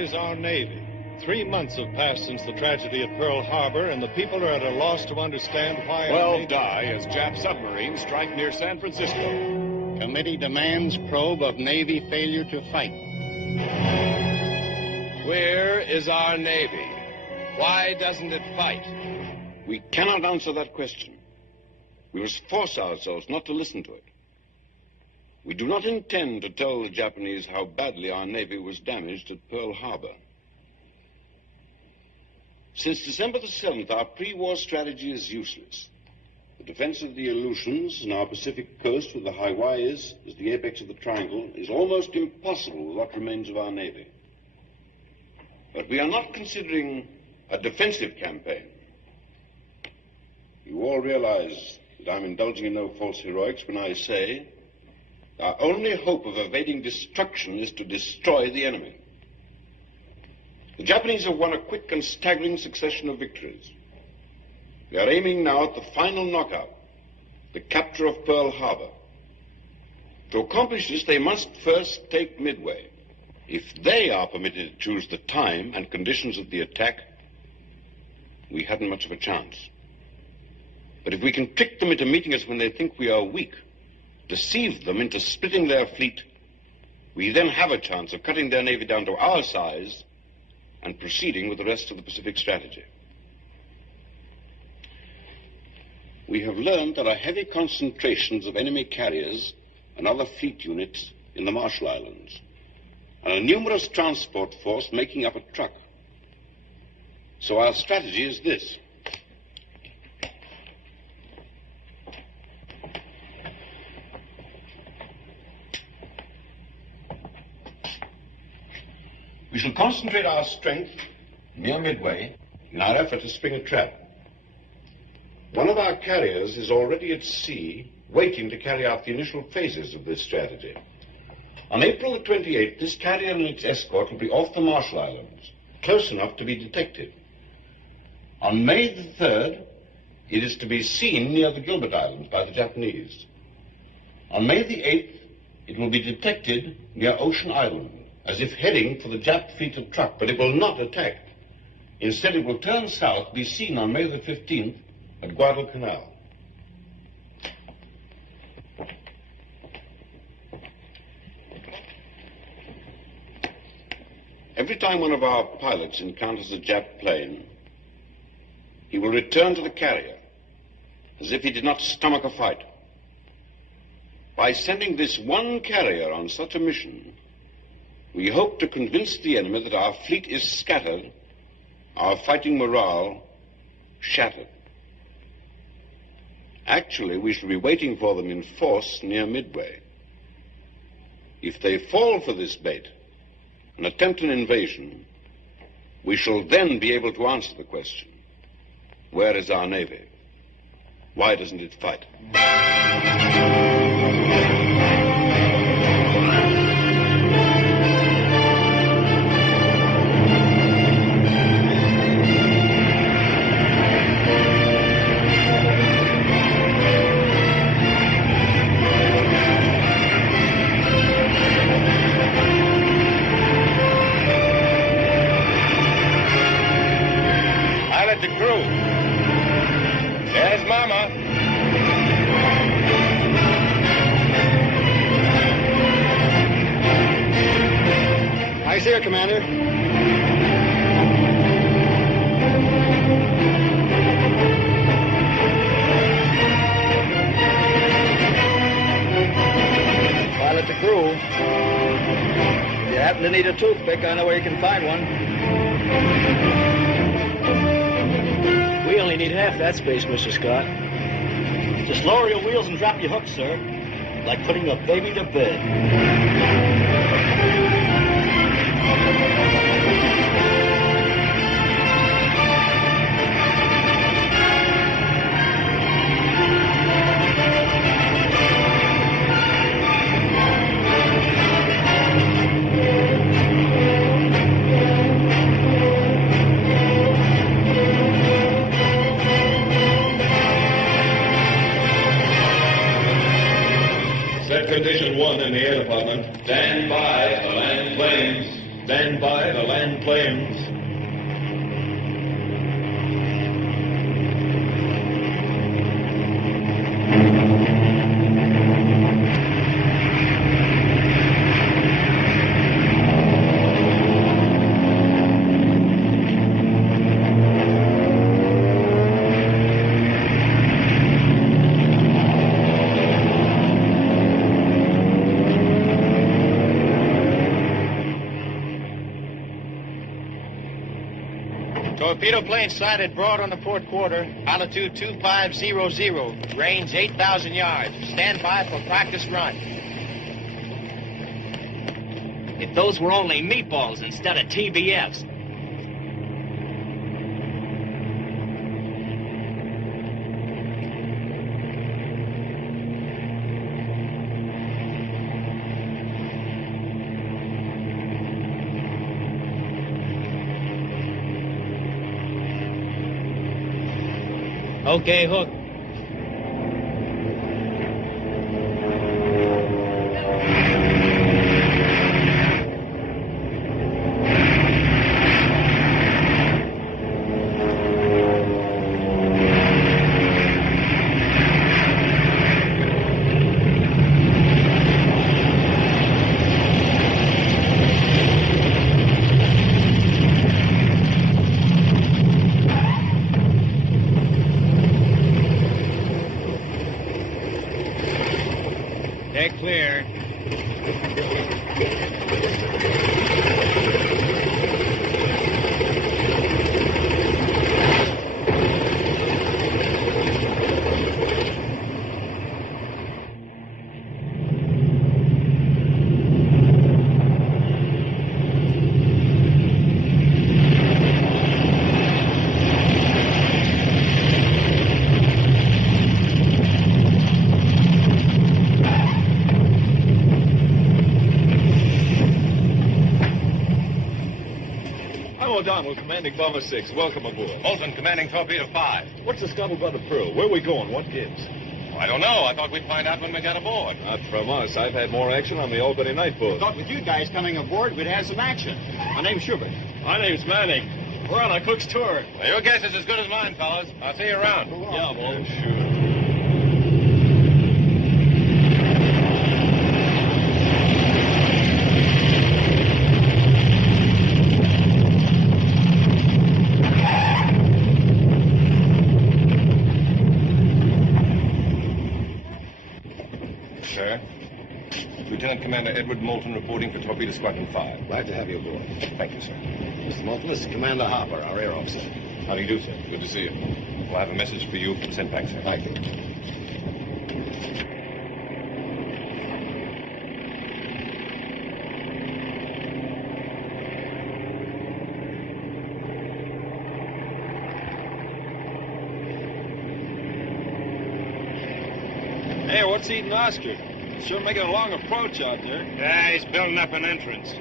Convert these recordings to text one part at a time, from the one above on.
is our Navy? 3 months have passed since the tragedy at Pearl Harbor, and the people are at a loss to understand why... 12 die as Jap submarines strike near San Francisco. Committee demands probe of Navy failure to fight. Where is our Navy? Why doesn't it fight? We cannot answer that question. We must force ourselves not to listen to it. We do not intend to tell the Japanese how badly our Navy was damaged at Pearl Harbor. Since December the 7th, our pre-war strategy is useless. The defense of the Aleutians and our Pacific coast with the Hawaiis as the apex of the triangle is almost impossible with what remains of our Navy. But we are not considering a defensive campaign. You all realize that I'm indulging in no false heroics when I say our only hope of evading destruction is to destroy the enemy. The Japanese have won a quick and staggering succession of victories. We are aiming now at the final knockout, the capture of Pearl Harbor. To accomplish this, they must first take Midway. If they are permitted to choose the time and conditions of the attack, we haven't much of a chance. But if we can trick them into meeting us when they think we are weak, deceive them into splitting their fleet, we then have a chance of cutting their navy down to our size and proceeding with the rest of the Pacific strategy. We have learned there are heavy concentrations of enemy carriers and other fleet units in the Marshall Islands, and a numerous transport force making up a truck. So our strategy is this. We shall concentrate our strength near Midway in our effort to spring a trap. One of our carriers is already at sea, waiting to carry out the initial phases of this strategy. On April the 28th, this carrier and its escort will be off the Marshall Islands, close enough to be detected. On May the 3rd, it is to be seen near the Gilbert Islands by the Japanese. On May the 8th, it will be detected near Ocean Island, as if heading for the Jap fleet of truck, but it will not attack. Instead, it will turn south, be seen on May the 15th at Guadalcanal. Every time one of our pilots encounters a Jap plane, he will return to the carrier as if he did not stomach a fight. By sending this one carrier on such a mission, we hope to convince the enemy that our fleet is scattered, our fighting morale shattered. Actually, we shall be waiting for them in force near Midway. If they fall for this bait and attempt an invasion, we shall then be able to answer the question, where is our Navy? Why doesn't it fight? Pilot the crew. There's Mama. Eyes here, Commander. Pilot the crew. If you happen to need a toothpick, I know where you can find one. We only need half that space, Mr. Scott. Just lower your wheels and drop your hooks, sir. Like putting a baby to bed. Set condition 1 in the air department. Stand by for land planes. Stand by to land planes. Torpedo plane sighted broad on the port quarter, altitude 2500, range 8,000 yards. Stand by for practice run. If those were only meatballs instead of TBFs. Okay, hook. They're clear. O'Donnell, commanding Bomber 6. Welcome aboard. Bolton, commanding Torpedo 5. What's the scuttlebutt of Pearl? Where are we going? What gives? I don't know. I thought we'd find out when we got aboard. Not from us. I've had more action on the Albany night boat. Thought with you guys coming aboard, we'd have some action. My name's Schubert. My name's Manning. We're on a cook's tour. Well, your guess is as good as mine, fellas. I'll see you around. Yeah, well, sure. Sir. Lieutenant Commander Edward Moulton reporting for Torpedo Squadron 5. Glad to have you aboard. Thank you, sir. Mr. Moulton, this is Commander Harper, our air officer. How do you do, sir? Good to see you. We'll have a message for you sent back, sir. Thank you. Hey, what's eating Oscar? Sure making a long approach out there. Yeah, he's building up an entrance.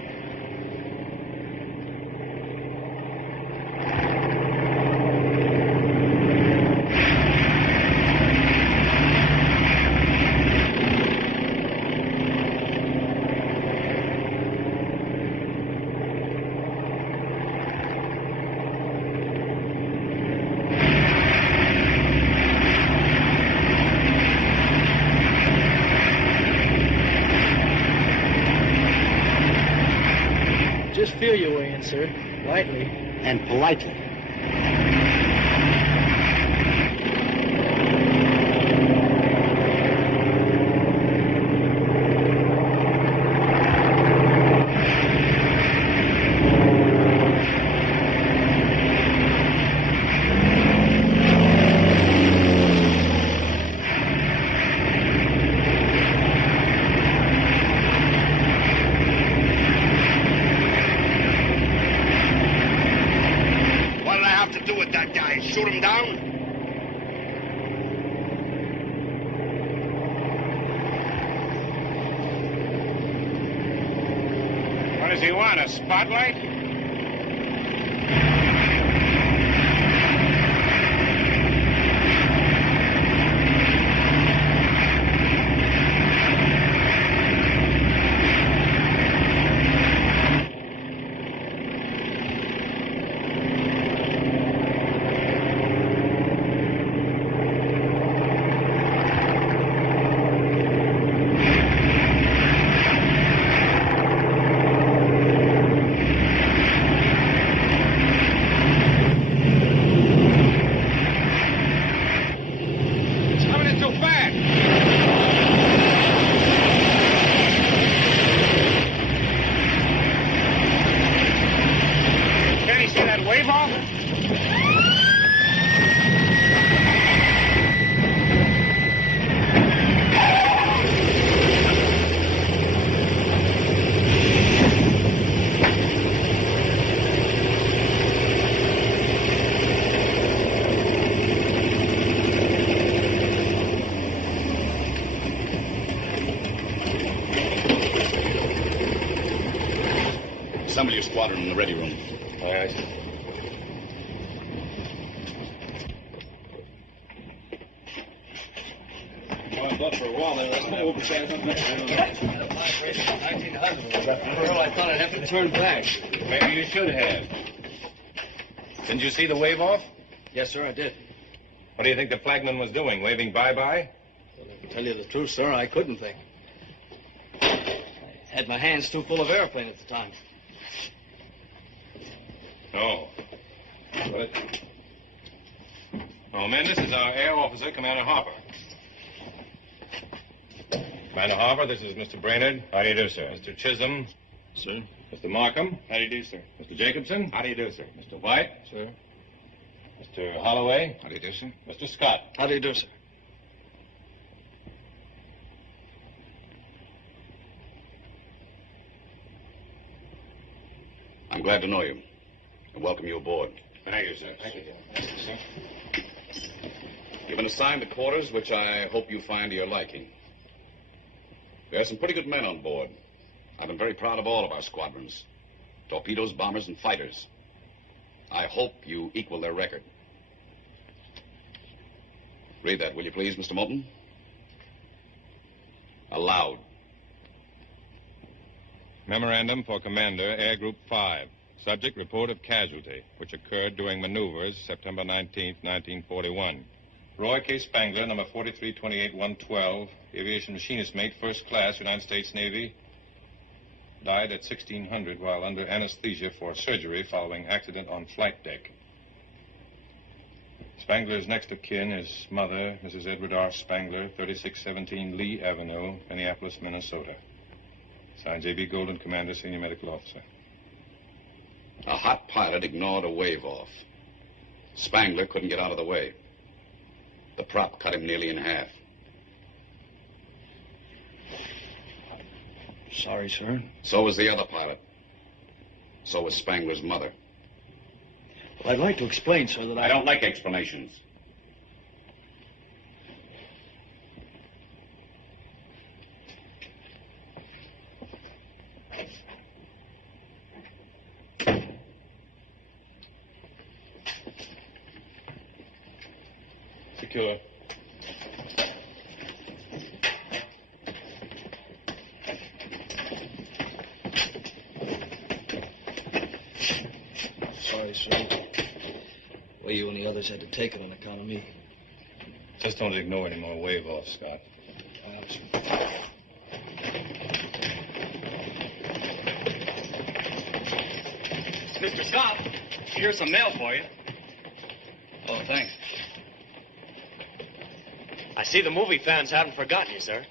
Just feel your way in, sir. Lightly. And politely. Shoot him down? What does he want, a spotlight? see that wave off? Assemble your squadron in the ready room. Aye, aye, sir. For a while there, wasn't oversized on that. I thought I'd have to turn back. Maybe you should have. Didn't you see the wave off? Yes, sir, I did. What do you think the flagman was doing? Waving bye-bye? Well, to tell you the truth, sir, I couldn't think. I had my hands too full of airplane at the time. Oh. What? Oh, men, this is our air officer, Commander Harper. Commander Harper, this is Mr. Brainerd. How do you do, sir? Mr. Chisholm. Sir? Mr. Markham. How do you do, sir? Mr. Jacobson. How do you do, sir? Mr. White. Sir? Mr. Holloway. How do you do, sir? Mr. Scott. How do you do, sir? I'm glad to know you. And welcome you aboard. Thank you, sir. Thank you, sir. You've been assigned to quarters which I hope you find to your liking. There are some pretty good men on board. I've been very proud of all of our squadrons. Torpedoes, bombers, and fighters. I hope you equal their record. Read that, will you please, Mr. Moulton? Aloud. Memorandum for Commander, Air Group 5. Subject, report of casualty, which occurred during maneuvers September 19th, 1941. Roy K. Spangler, number 4328-112, aviation machinist mate, first class, United States Navy, died at 1600 while under anesthesia for surgery following accident on flight deck. Spangler's next of kin is mother, Mrs. Edward R. Spangler, 3617 Lee Avenue, Minneapolis, Minnesota. Signed, J.B. Golden, Commander, Senior Medical Officer. A hot pilot ignored a wave off. Spangler couldn't get out of the way. The prop cut him nearly in half. Sorry, sir. So was the other pilot. So was Spangler's mother. Well, I'd like to explain, sir, that I don't like explanations. Secure. Sorry, sir. Well, you and the others had to take it on account of me. Just don't ignore any more wave off, Scott. Mr. Scott, here's some mail for you. Oh, thanks. I see the movie fans haven't forgotten you, sir.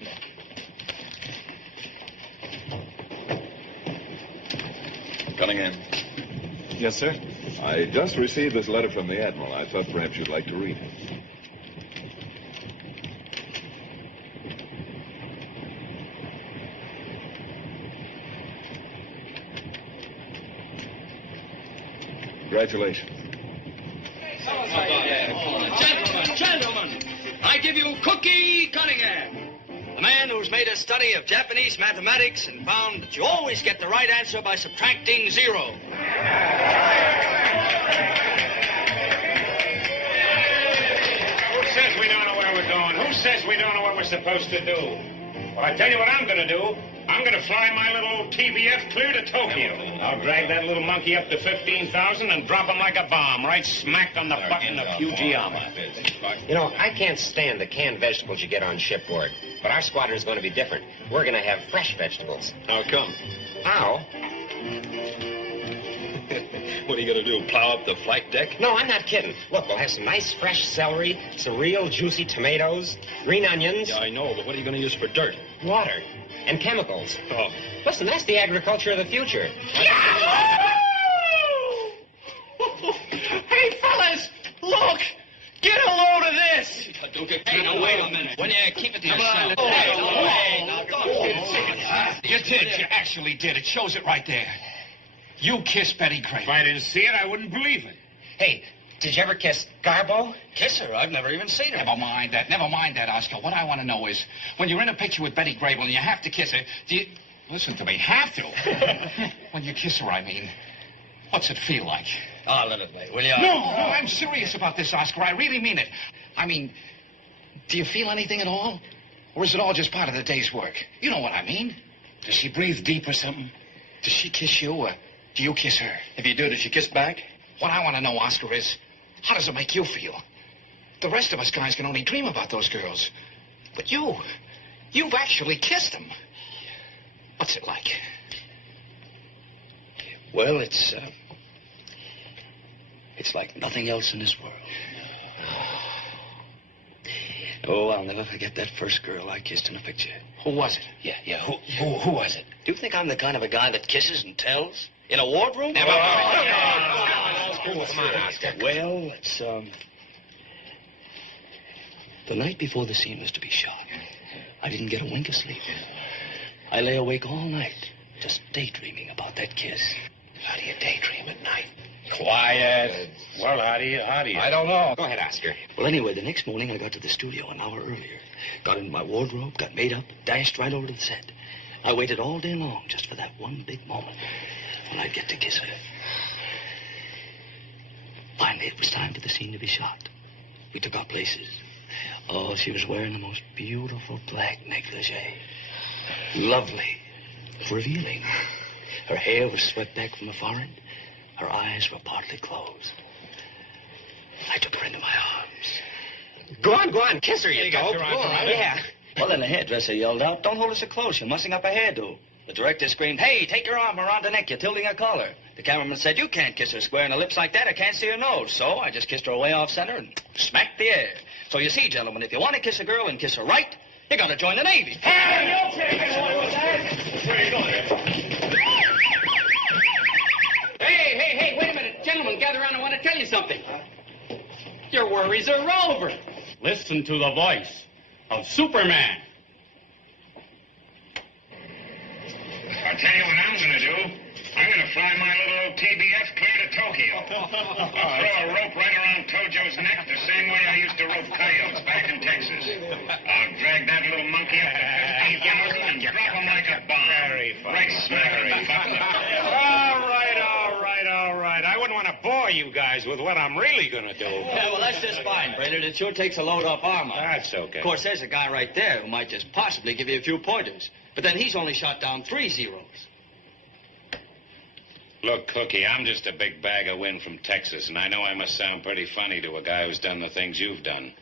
Cunningham. Yes, sir? I just received this letter from the Admiral. I thought perhaps you'd like to read it. Congratulations. Gentlemen, I give you Cookie Cunningham, a man who's made a study of Japanese mathematics and found that you always get the right answer by subtracting 0. Who says we don't know where we're going? Who says we don't know what we're supposed to do? Well, I tell you what I'm going to do. I'm going to fly my little TBF clear to Tokyo. I'll drag that little monkey up to 15,000 and drop him like a bomb right smack on the button of Fujiyama. You know, I can't stand the canned vegetables you get on shipboard. But our squadron's going to be different. We're going to have fresh vegetables. How come? How? What are you going to do, plow up the flight deck? No, I'm not kidding. Look, we'll have some nice fresh celery, some real juicy tomatoes, green onions. Yeah, I know, but what are you going to use for dirt? Water. And chemicals. Oh. Listen, that's the agriculture of the future. Hey, now, wait a minute. When you keep it to yourself. You did. You actually did. It shows it right there. You kissed Betty Gray. If I didn't see it, I wouldn't believe it. Hey, did you ever kiss Garbo? Kiss her? I've never even seen her. Never mind that, Oscar. What I want to know is, when you're in a picture with Betty Grable and you have to kiss her, do you... Listen to me, have to. When you kiss her, I mean, what's it feel like? Oh, let it lay, will you? No, I'm serious about this, Oscar. I really mean it. I mean, do you feel anything at all? Or is it all just part of the day's work? You know what I mean. Does she breathe deep or something? Does she kiss you, or do you kiss her? If you do, does she kiss back? What I want to know, Oscar, is how does it make you feel? The rest of us guys can only dream about those girls. But you've actually kissed them. What's it like? Well, it's like nothing else in this world. Oh, I'll never forget that first girl I kissed in a picture. Who was it? Yeah. Who was it? Do you think I'm the kind of a guy that kisses and tells? In a wardroom? Come on, Oscar. Well, it's, the night before the scene was to be shot, I didn't get a wink of sleep. I lay awake all night, just daydreaming about that kiss. How do you daydream at night? Quiet. Well, how do you? I don't know. Go ahead, Oscar. Well, anyway, the next morning I got to the studio an hour earlier. Got into my wardrobe, got made up, dashed right over to the set. I waited all day long just for that one big moment when I'd get to kiss her. Finally, it was time for the scene to be shot. We took our places. Oh, she was wearing the most beautiful black negligee. Lovely. Revealing. Her hair was swept back from the forehead. Her eyes were partly closed. I took her into my arms. Go on, kiss her, you got dope. your arms around her? Yeah. Well, then the hairdresser yelled out, "Don't hold her so close. You're mussing up her hairdo." The director screamed, "Hey, take your arm around her neck. You're tilting her collar." The cameraman said, "You can't kiss her square in the lips like that. I can't see her nose." So I just kissed her way off center and smacked the air. So you see, gentlemen, if you want to kiss a girl and kiss her right, you got to join the Navy. Hey, wait a minute. Gentlemen, gather around. I want to tell you something. Your worries are over. Listen to the voice of Superman. I'll tell you what I'm going to do. I'm going to fly my little TBF clear to Tokyo. I'll throw a rope right around Tojo's neck the same way I used to rope coyotes back in Texas. I'll drag that little monkey up to 15,000 and drop him like a bomb. Very funny. Right smack in the butt. All right. I wouldn't want to bore you guys with what I'm really going to do. Yeah, well, that's just fine, Brainerd. It sure takes a load off armor. That's okay. Of course, there's a guy right there who might just possibly give you a few pointers. But then he's only shot down 3 zeros. Look, Cookie, I'm just a big bag of wind from Texas, and I know I must sound pretty funny to a guy who's done the things you've done.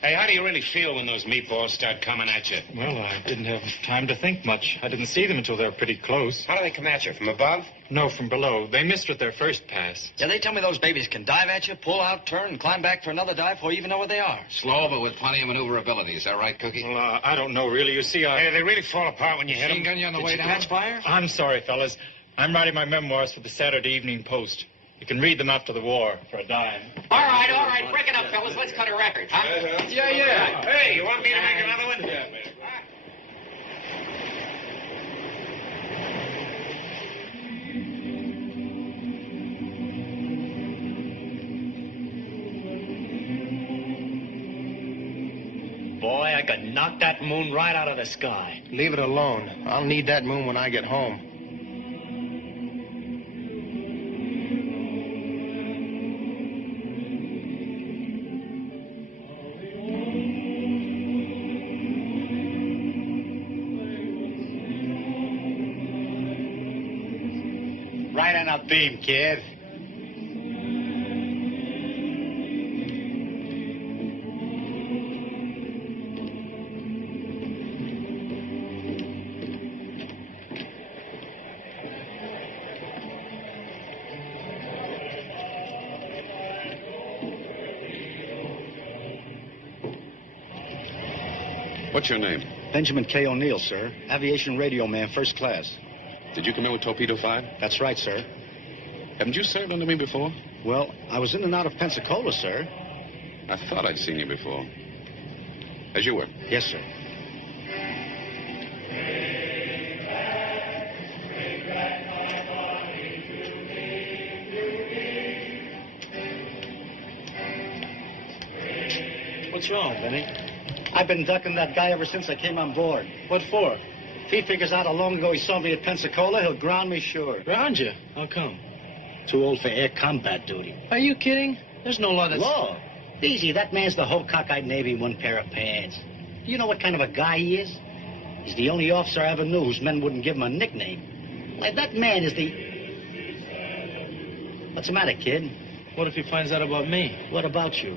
Hey, how do you really feel when those meatballs start coming at you? Well, I didn't have time to think much. I didn't see them until they were pretty close. How do they come at you? From above? No, from below. They missed with their first pass. Yeah, they tell me those babies can dive at you, pull out, turn, and climb back for another dive before you even know where they are. Slow, but with plenty of maneuverability. Is that right, Cookie? Well, I don't know, really. You see, Hey, they really fall apart when you hit them. Machine gun you on the way down? Catch fire? I'm sorry, fellas. I'm writing my memoirs for the Saturday Evening Post. You can read them after the war for a dime. All right. Break it up, fellas. Let's cut a record, huh? Yeah. Hey, you want me to make another one? Yeah, man. Boy, I could knock that moon right out of the sky. Leave it alone. I'll need that moon when I get home. Right on a beam, kid. What's your name? Benjamin K. O'Neill, sir. Aviation radio man, first class. Did you come in with Torpedo 5? That's right, sir. Haven't you served under me before? Well, I was in and out of Pensacola, sir. I thought I'd seen you before. As you would. Yes, sir. What's wrong, Benny? I've been ducking that guy ever since I came on board. What for? If he figures out how long ago he saw me at Pensacola, he'll ground me sure. Ground you? How come? Too old for air combat duty. Are you kidding? There's no law that's... Law? Easy, that man's the whole cockeyed Navy in one pair of pants. You know what kind of a guy he is? He's the only officer I ever knew whose men wouldn't give him a nickname. Like, that man is the... What's the matter, kid? What if he finds out about me? What about you?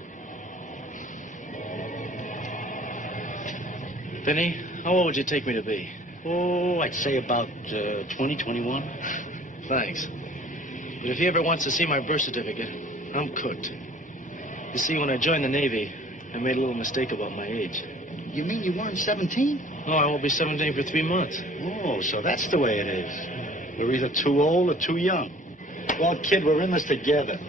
Benny, how old would you take me to be? Oh, I'd say about 20, 21. Thanks. But if he ever wants to see my birth certificate, I'm cooked. You see, when I joined the Navy, I made a little mistake about my age. You mean you weren't 17? No, I won't be 17 for 3 months. Oh, so that's the way it is. We're either too old or too young. Well, kid, we're in this together.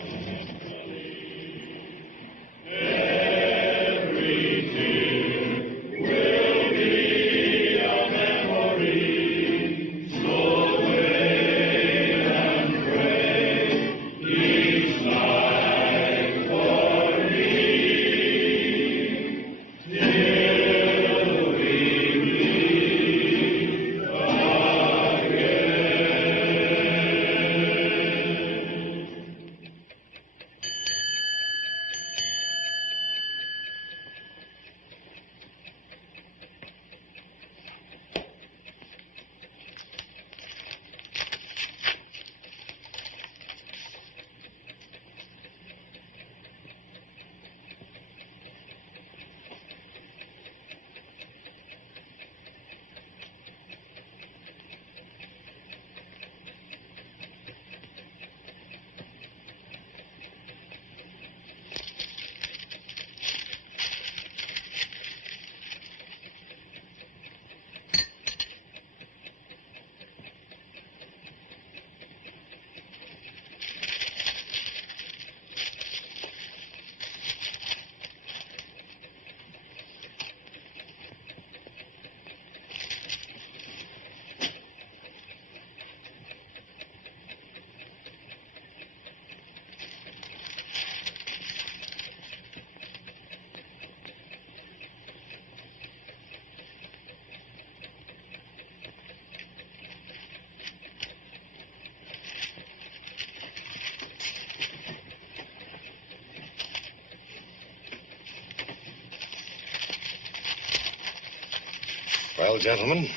Well, gentlemen,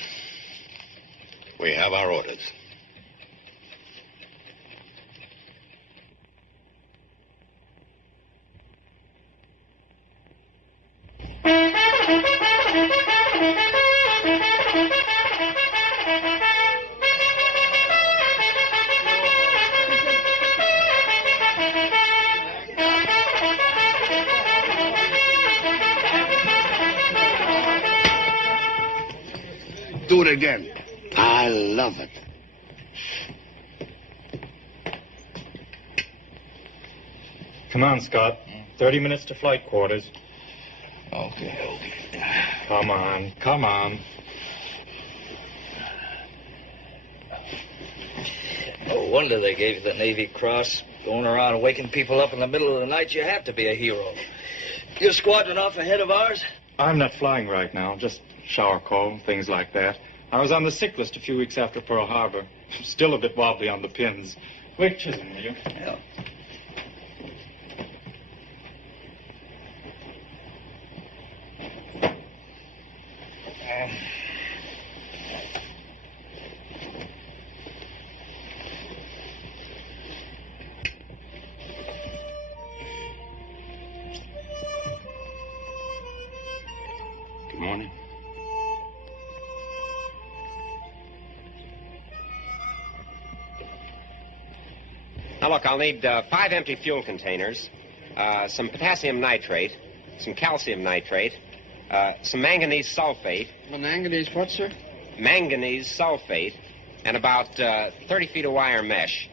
we have our orders. Do it again. I love it. Come on, Scott. 30 minutes to flight quarters. Okay. Come on. No wonder they gave you the Navy Cross. Going around and waking people up in the middle of the night, you have to be a hero. Your squadron off ahead of ours? I'm not flying right now, just shower call, things like that. I was on the sick list a few weeks after Pearl Harbor. Still a bit wobbly on the pins. Wait, Chisholm, will you? Yeah. Good morning. Now, look, I'll need 5 empty fuel containers, some potassium nitrate, some calcium nitrate, some manganese sulfate. Manganese what, sir? Manganese sulfate, and about 30 feet of wire mesh.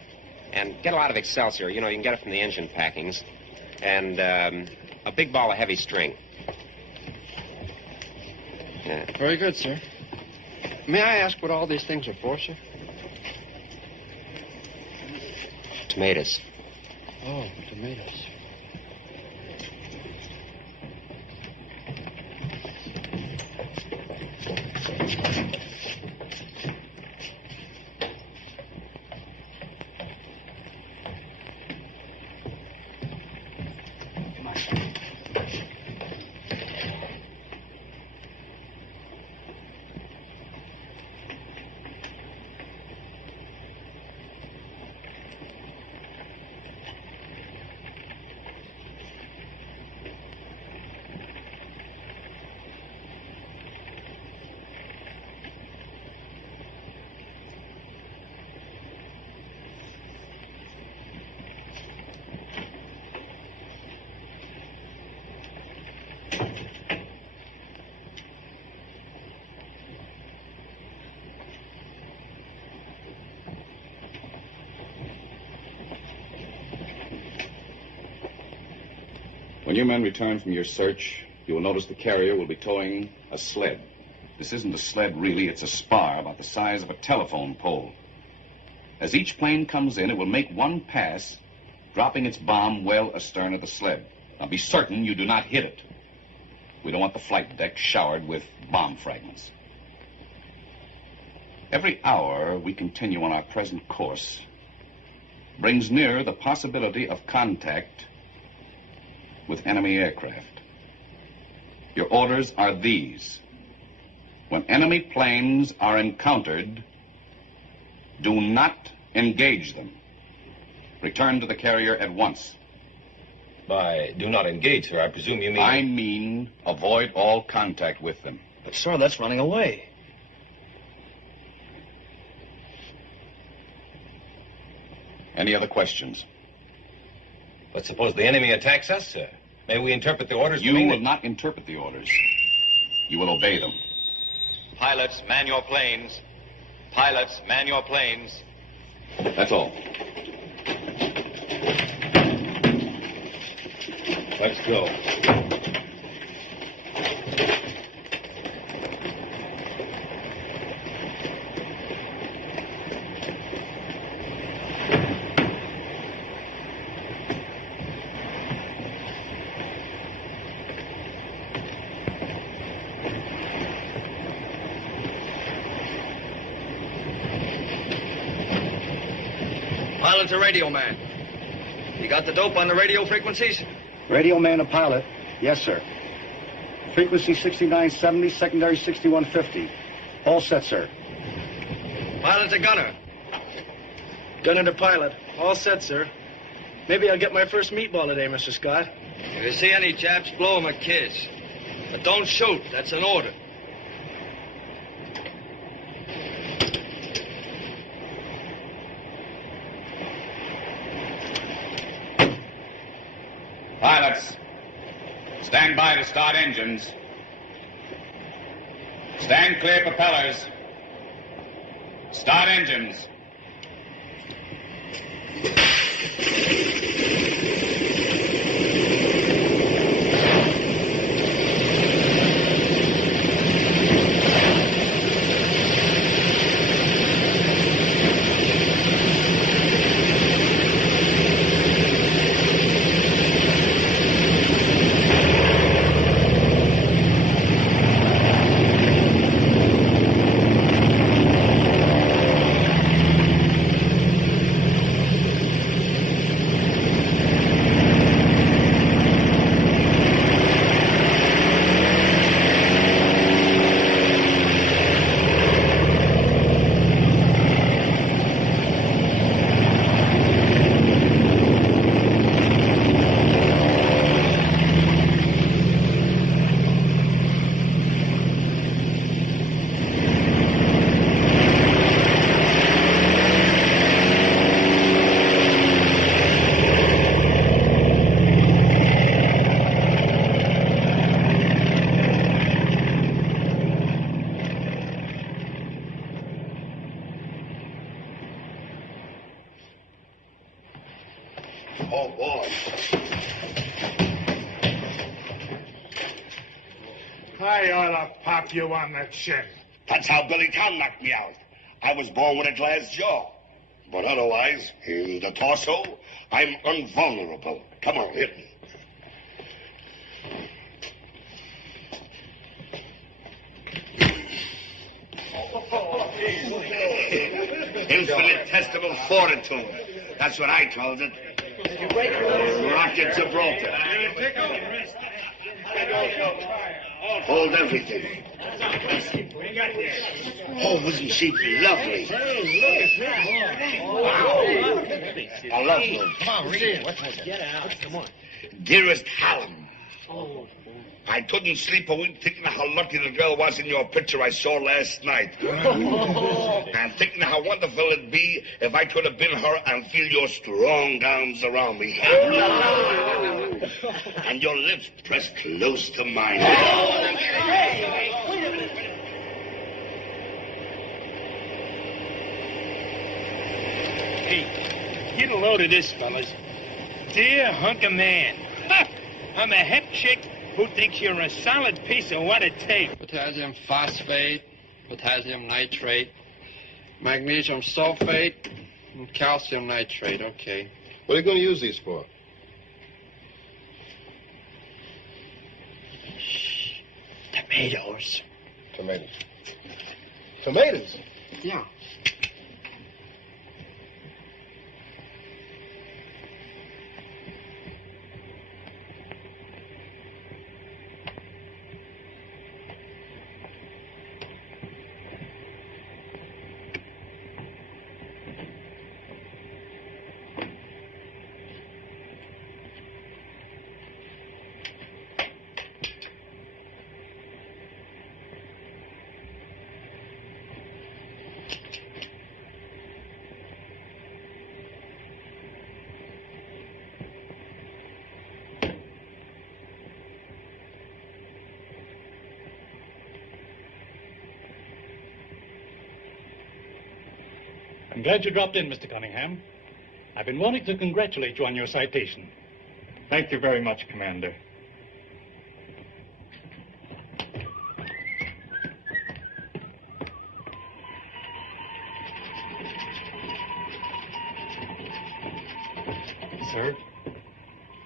And get a lot of Excelsior. You know, you can get it from the engine packings. And a big ball of heavy string. Yeah. Very good, sir. May I ask what all these things are for, sir? Tomatoes. Oh, tomatoes. When your men return from your search, you will notice the carrier will be towing a sled. This isn't a sled, really. It's a spar about the size of a telephone pole. As each plane comes in, it will make one pass, dropping its bomb well astern of the sled. Now, be certain you do not hit it. We don't want the flight deck showered with bomb fragments. Every hour we continue on our present course brings nearer the possibility of contact with enemy aircraft. Your orders are these. When enemy planes are encountered, do not engage them. Return to the carrier at once. By do not engage, sir, I presume you mean... I mean avoid all contact with them. But, sir, that's running away. Any other questions? But suppose the enemy attacks us, sir. May we interpret the orders? You will not interpret the orders. You will obey them. Pilots, man your planes. Pilots, man your planes. That's all. Let's go. Pilot to radio man. You got the dope on the radio frequencies? Radio man to pilot. Yes, sir. Frequency 6970, secondary 6150. All set, sir. Pilot to gunner. Gunner to pilot. All set, sir. Maybe I'll get my first meatball today, Mr. Scott. If you see any chaps, blow them a kiss. But don't shoot. That's an order. Pilots, stand by to start engines. Stand clear propellers. Start engines. Oh, boy. I ought to pop you on the chin. That's how Billy Tom knocked me out. I was born with a glass jaw. But otherwise, in the torso, I'm invulnerable. Come on, hit me. Infinitesimal fortitude. That's what I called it. Rock at Gibraltar. Hold everything. Oh, wasn't she lovely? I love her. Come on, read it. What's that? Get out. Come on. Dearest Hallam. I couldn't sleep a week thinking how lucky the girl was in your picture I saw last night. And thinking how wonderful it'd be if I could have been her and feel your strong arms around me. And your lips pressed close to mine. Hey, get a load of this, fellas. Dear hunk of man. I'm a hep chick who thinks you're a solid piece of what it takes. Potassium phosphate, potassium nitrate, magnesium sulfate, and calcium nitrate. Okay. What are you going to use these for? Tomatoes. Tomatoes. Tomatoes? Yeah. I'm glad you dropped in, Mr. Cunningham. I've been wanting to congratulate you on your citation. Thank you very much, Commander. Sir,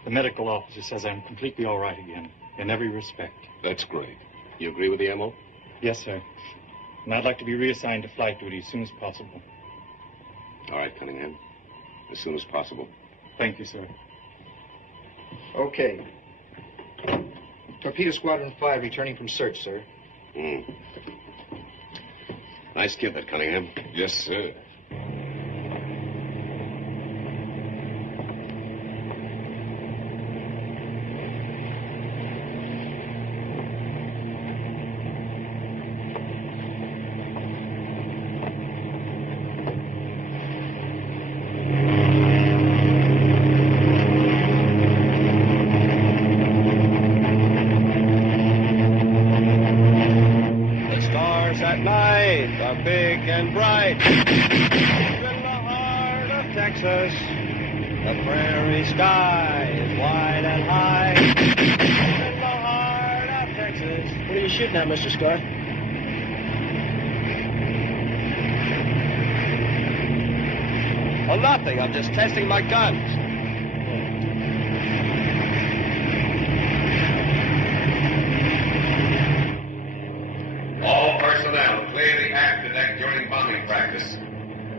the medical officer says I'm completely all right again, in every respect. That's great. You agree with the MO? Yes, sir. And I'd like to be reassigned to flight duty as soon as possible. All right, Cunningham. As soon as possible. Thank you, sir. Okay. Torpedo Squadron 5 returning from search, sir. Nice kid, that Cunningham. Yes, sir. Now, Mr. Scott. Oh, nothing. I'm just testing my guns. All personnel clear the after deck during bombing practice.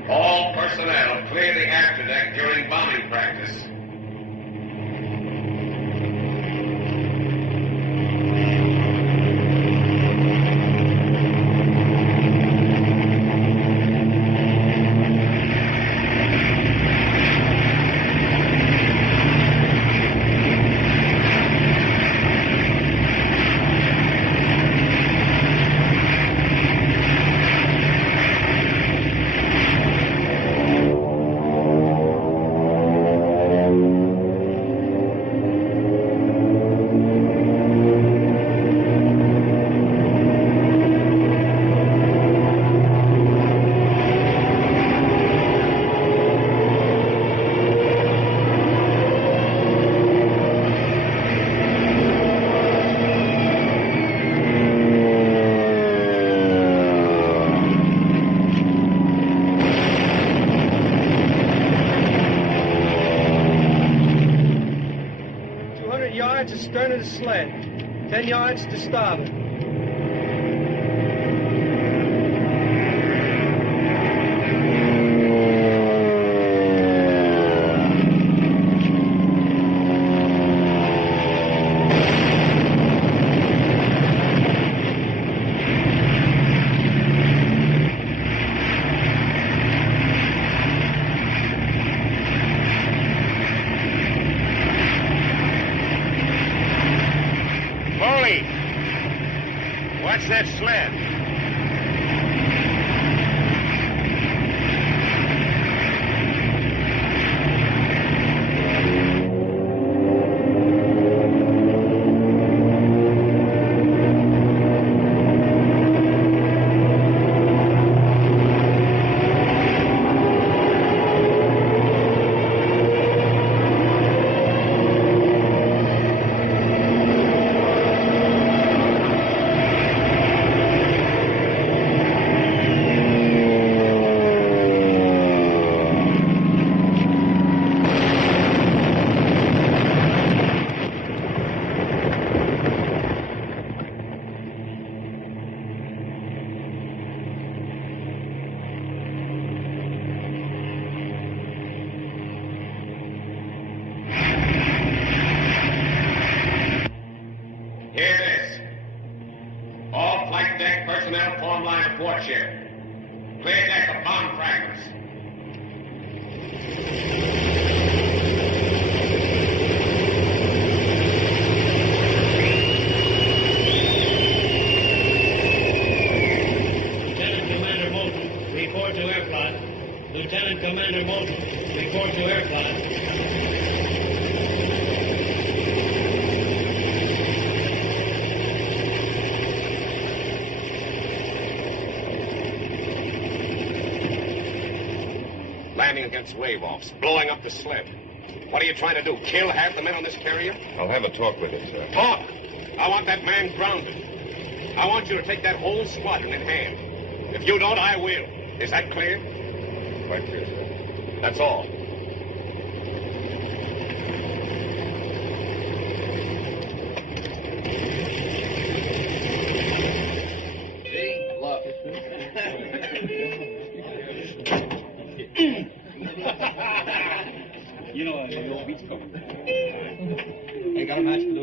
All personnel clear the after deck during bombing practice. yards astern of the sled. 10 yards to starboard. What's that sled? Against wave-offs, blowing up the sled. What are you trying to do? Kill half the men on this carrier? I'll have a talk with him, sir. Talk! I want that man grounded. I want you to take that whole squadron in hand. If you don't, I will. Is that clear? Quite clear, sir. That's all. You know, the old beat's coming. Ain't got a match to do.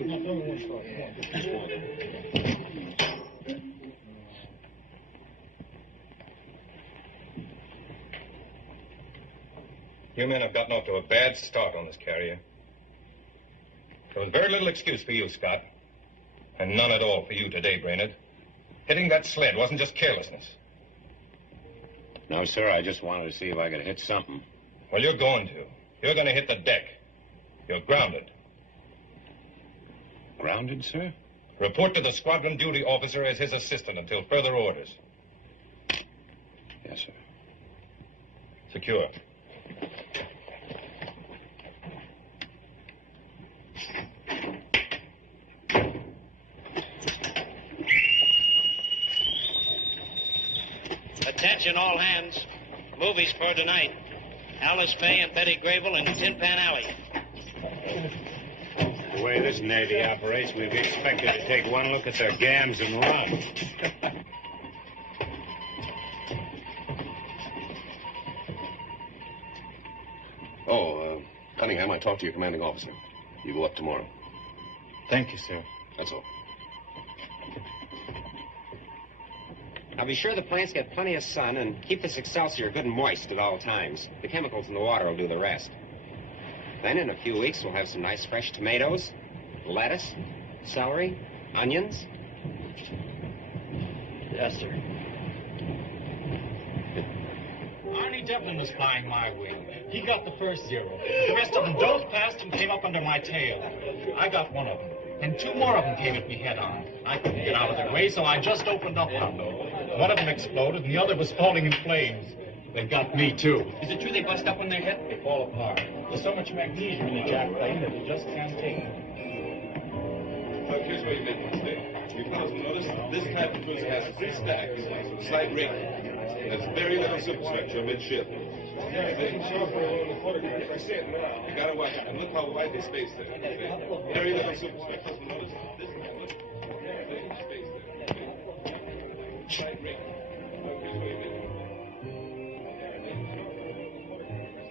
You men have gotten off to a bad start on this carrier. There was very little excuse for you, Scott. And none at all for you today, Brainerd. Hitting that sled wasn't just carelessness. No, sir, I just wanted to see if I could hit something. Well, you're going to. You're going to hit the deck. You're grounded. Grounded, sir? Report to the squadron duty officer as his assistant until further orders. Yes, sir. Secure. Attention, all hands. Movies for tonight. Alice Faye and Betty Grable in Tin Pan Alley. The way this Navy operates, we've expected to take one look at their gams and run. Cunningham, I talked to your commanding officer. You go up tomorrow. Thank you, sir. That's all. Now be sure the plants get plenty of sun and keep this Excelsior good and moist at all times. The chemicals in the water will do the rest. Then in a few weeks we'll have some nice fresh tomatoes, lettuce, celery, onions. Yes, sir. Arnie Devlin was flying my wing. He got the first 0. The rest of them dove past and came up under my tail. I got one of them. And 2 more of them came at me head on. I couldn't get out of their way, so I just opened up on them. One of them exploded, and the other was falling in flames. They got me, too. Is it true they bust up on their head? They fall apart. There's so much magnesium in the jack plane that you just can't take it. Here's what you make mistake. You fellas notice this type of cruiser has 3 stacks, slight rig. There's very little superstructure midship. You gotta watch it. And look how white his face is. Very little superspectacles will notice this.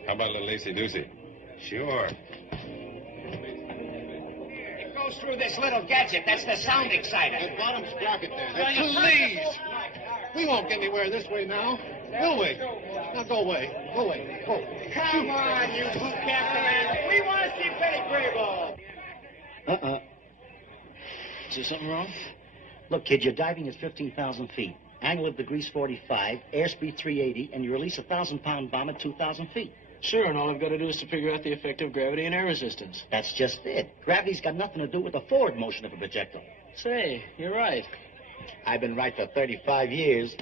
How about a little lacy-doocy? Sure. It goes through this little gadget. That's the sound exciter. The bottom sprocket there. Please. We won't get anywhere this way now. Will we? Now go away. Go away. Go. Come on, you boot captain. We want to see pedigree ball. Is there something wrong? Look, kid, your diving is 15,000 feet. Angle of degrees 45, airspeed 380, and you release a 1,000-pound bomb at 2,000 feet. Sure, and all I've got to do is to figure out the effect of gravity and air resistance. That's just it. Gravity's got nothing to do with the forward motion of a projectile. Say, you're right. I've been right for 35 years.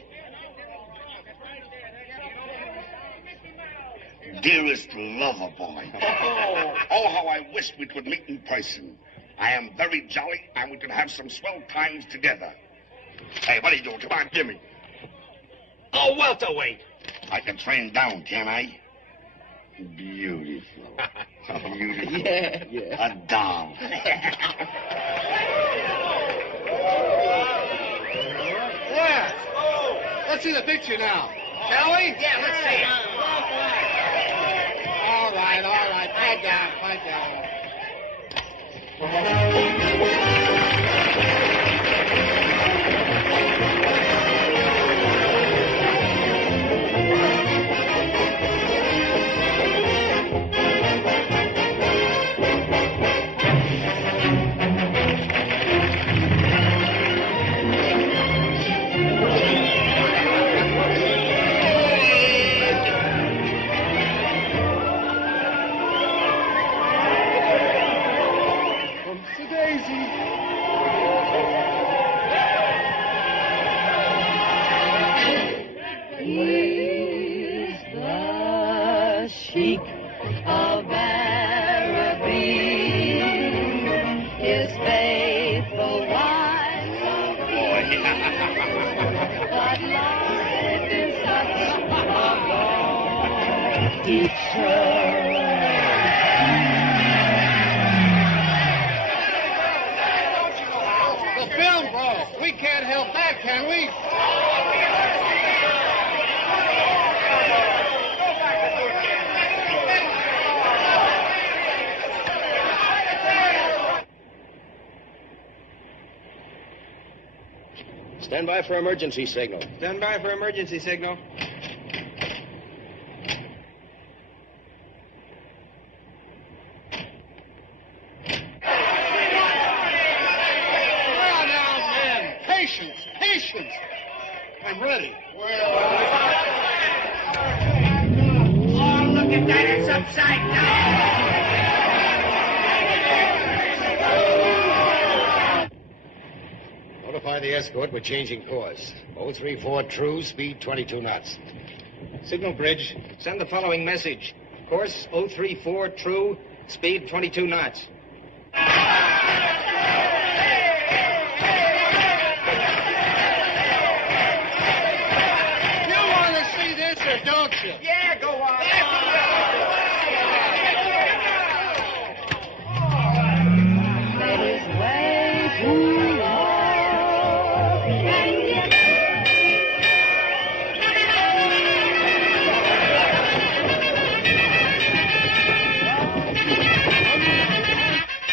Dearest lover boy. Oh, how I wish we could meet in person. I am very jolly, and we could have some swell times together. Hey, what are you doing? Come on, give me. Oh, welterweight. I can train down, can't I? Beautiful. Beautiful. Yeah. A doll. Yeah. Let's see the picture now. Shall we? Yeah, let's see it. All right. Pipe down. He's the Sheik of Araby, his faithful wife. But life is such a long teacher. The film broke. We can't help that, can we? Stand by for emergency signal. Stand by for emergency signal. Well, now, men. Patience. I'm ready. Oh, look at that. It's upside down. Notify the escort we're changing course. 034 true, speed 22 knots. Signal bridge. Send the following message. Course 034 true, speed 22 knots. You want to see this or don't you? Yeah, go on. Let his way too long and yet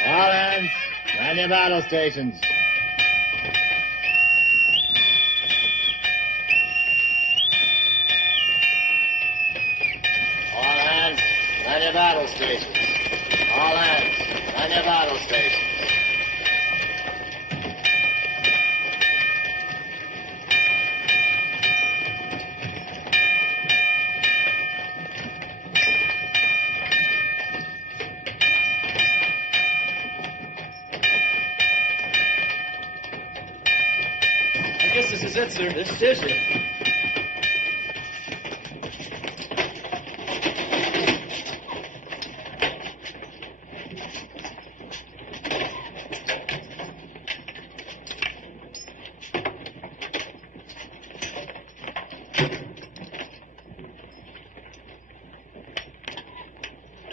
All hands, man your battle stations. All hands, man your battle stations. All hands, man your battle stations. I guess this is it, sir. This is it.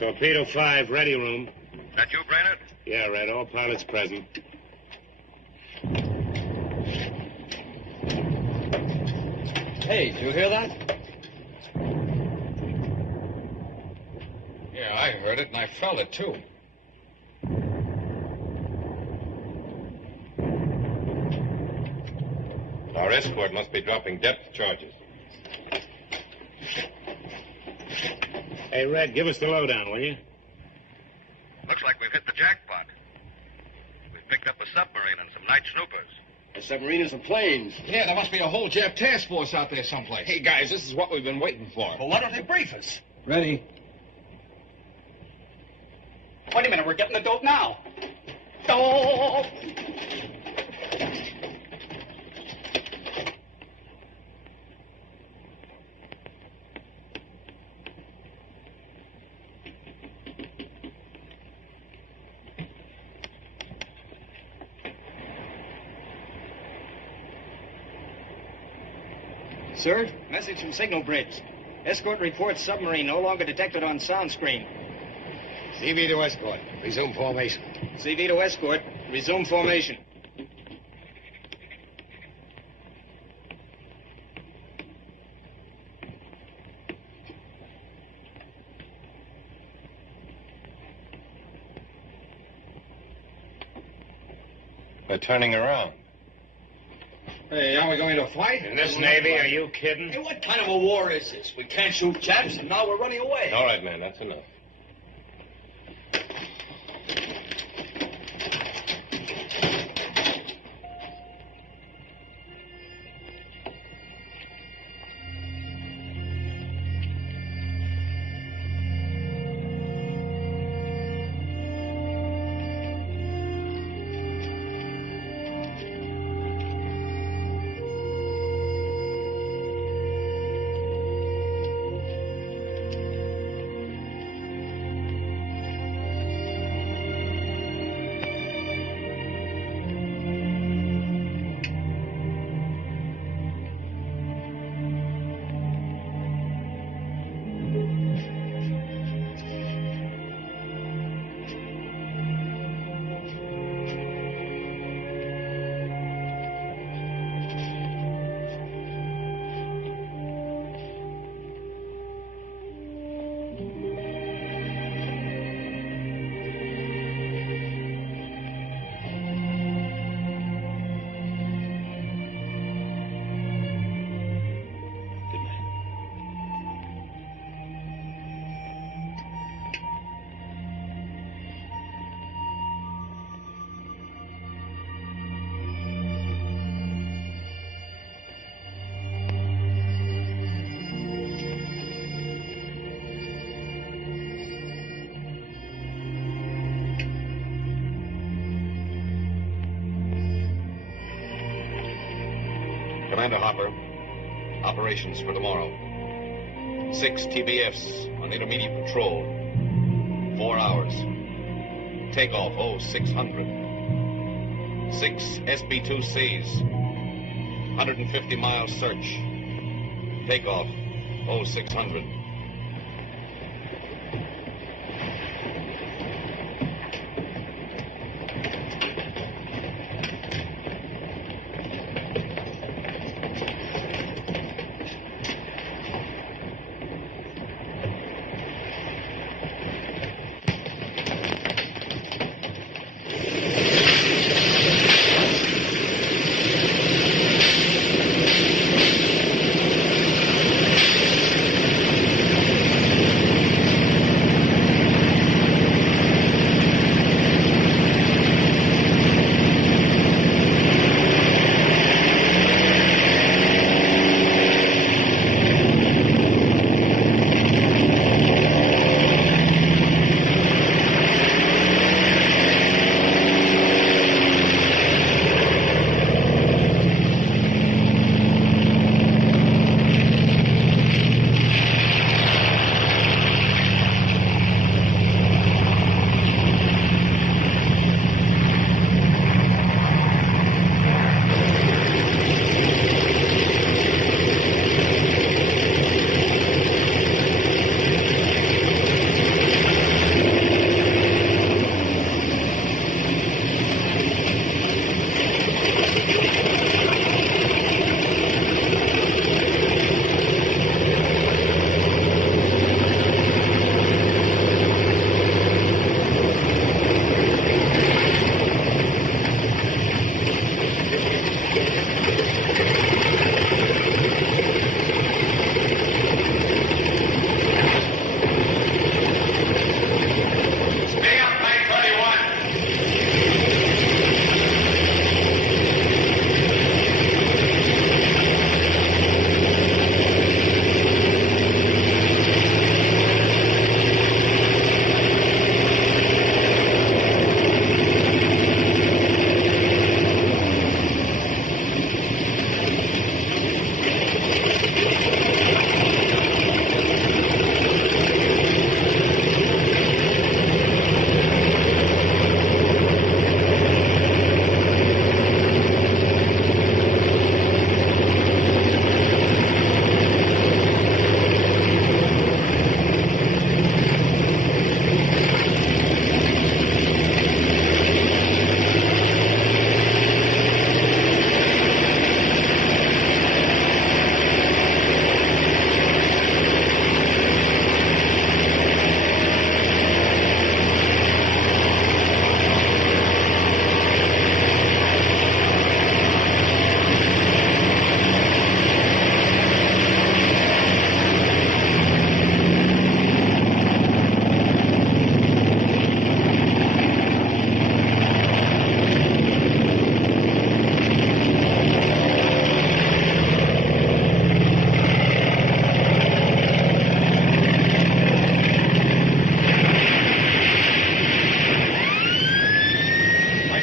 Torpedo 5, ready room. That you, Brainerd? Yeah, Red. All pilots present. Hey, did you hear that? Yeah, I heard it, and I felt it, too. Our escort must be dropping depth charges. Hey, Red, give us the lowdown, will you? Looks like we've hit the jackpot. We've picked up a submarine and some night snoopers. A submarine and some planes. Yeah, there must be a whole Jap task force out there someplace. Hey, guys, this is what we've been waiting for. Well, why don't they brief us? Ready. Wait a minute, we're getting the dope now. Dope! Sir, message from signal bridge. Escort reports submarine no longer detected on sound screen. CV to escort. Resume formation. CV to escort. Resume formation. They're turning around. Hey, are we going to fight? In this Navy, are you kidding? Hey, what kind of a war is this? We can't shoot Japs, and now we're running away. All right, man, that's enough. Commander Harper, operations for tomorrow. 6 TBFs on intermediate patrol. 4 hours. Takeoff 0600. 6 SB-2Cs. 150 mile search. Takeoff 0600.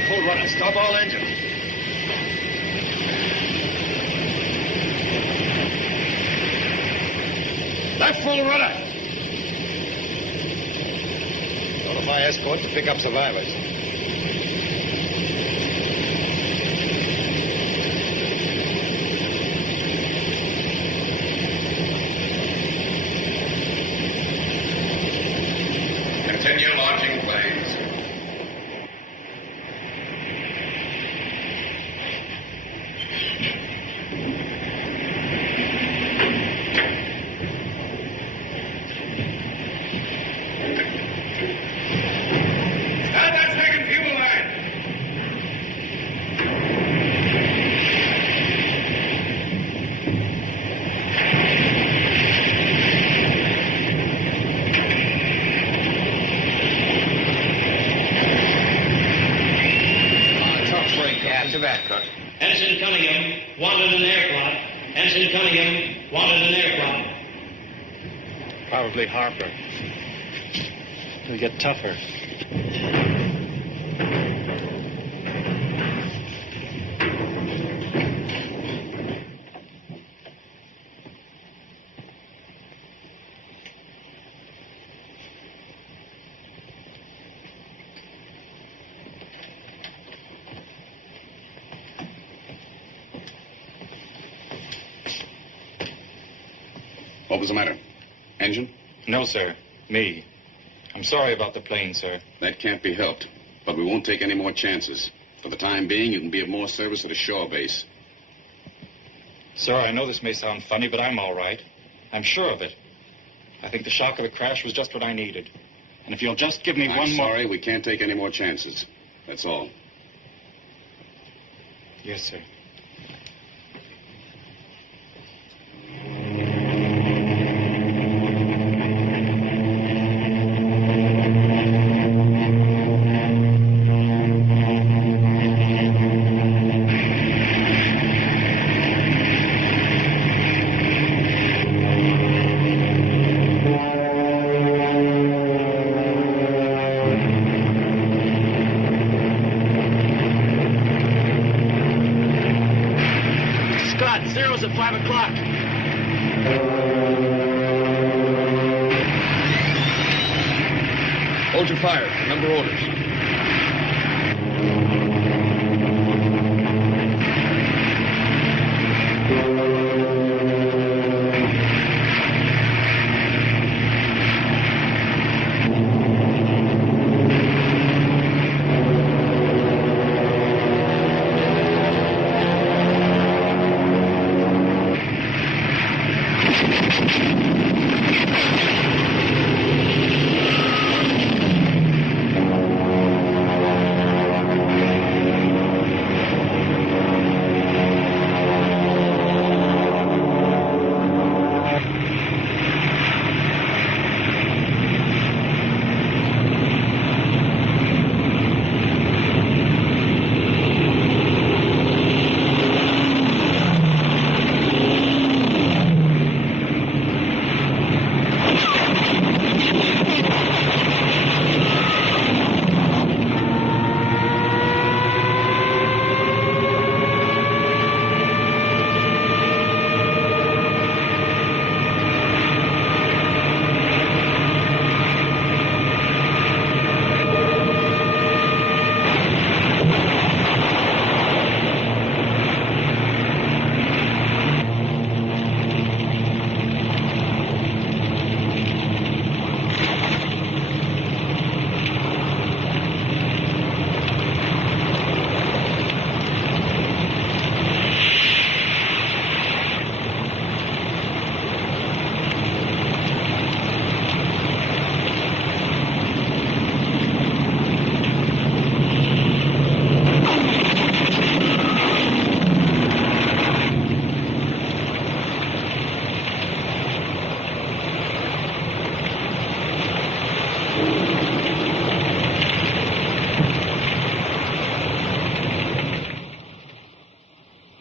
full rudder. Stop all engines. Left full rudder. Notify escort to pick up survivors. Continue launching planes. Start that second fuel line. After that, Cook. Ensign Cunningham wanted an aircraft. Ensign Cunningham wanted an aircraft. Probably Harper. He'll get tougher. What was the matter? Engine? No, sir. Me. I'm sorry about the plane, sir. That can't be helped. But we won't take any more chances. For the time being, you can be of more service at a shore base. Sir, I know this may sound funny, but I'm all right. I'm sure of it. I think the shock of the crash was just what I needed. And if you'll just give me one more... I'm sorry, we can't take any more chances. That's all. Yes, sir. Zero's at 5 o'clock. Hold your fire. Remember orders.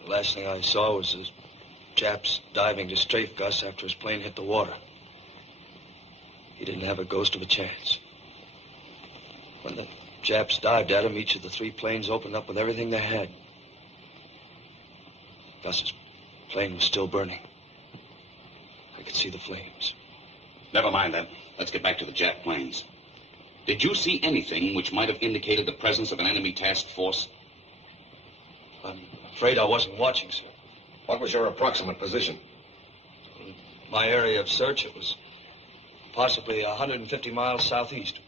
Last thing I saw was the Japs diving to strafe Gus after his plane hit the water. He didn't have a ghost of a chance. When the Japs dived at him. Each of the 3 planes opened up with everything they had. Gus's plane was still burning. I could see the flames. Never mind that. Let's get back to the Jap planes. Did you see anything which might have indicated the presence of an enemy task force? I'm afraid I wasn't watching, sir. What was your approximate position? In my area of search, it was possibly 150 miles southeast.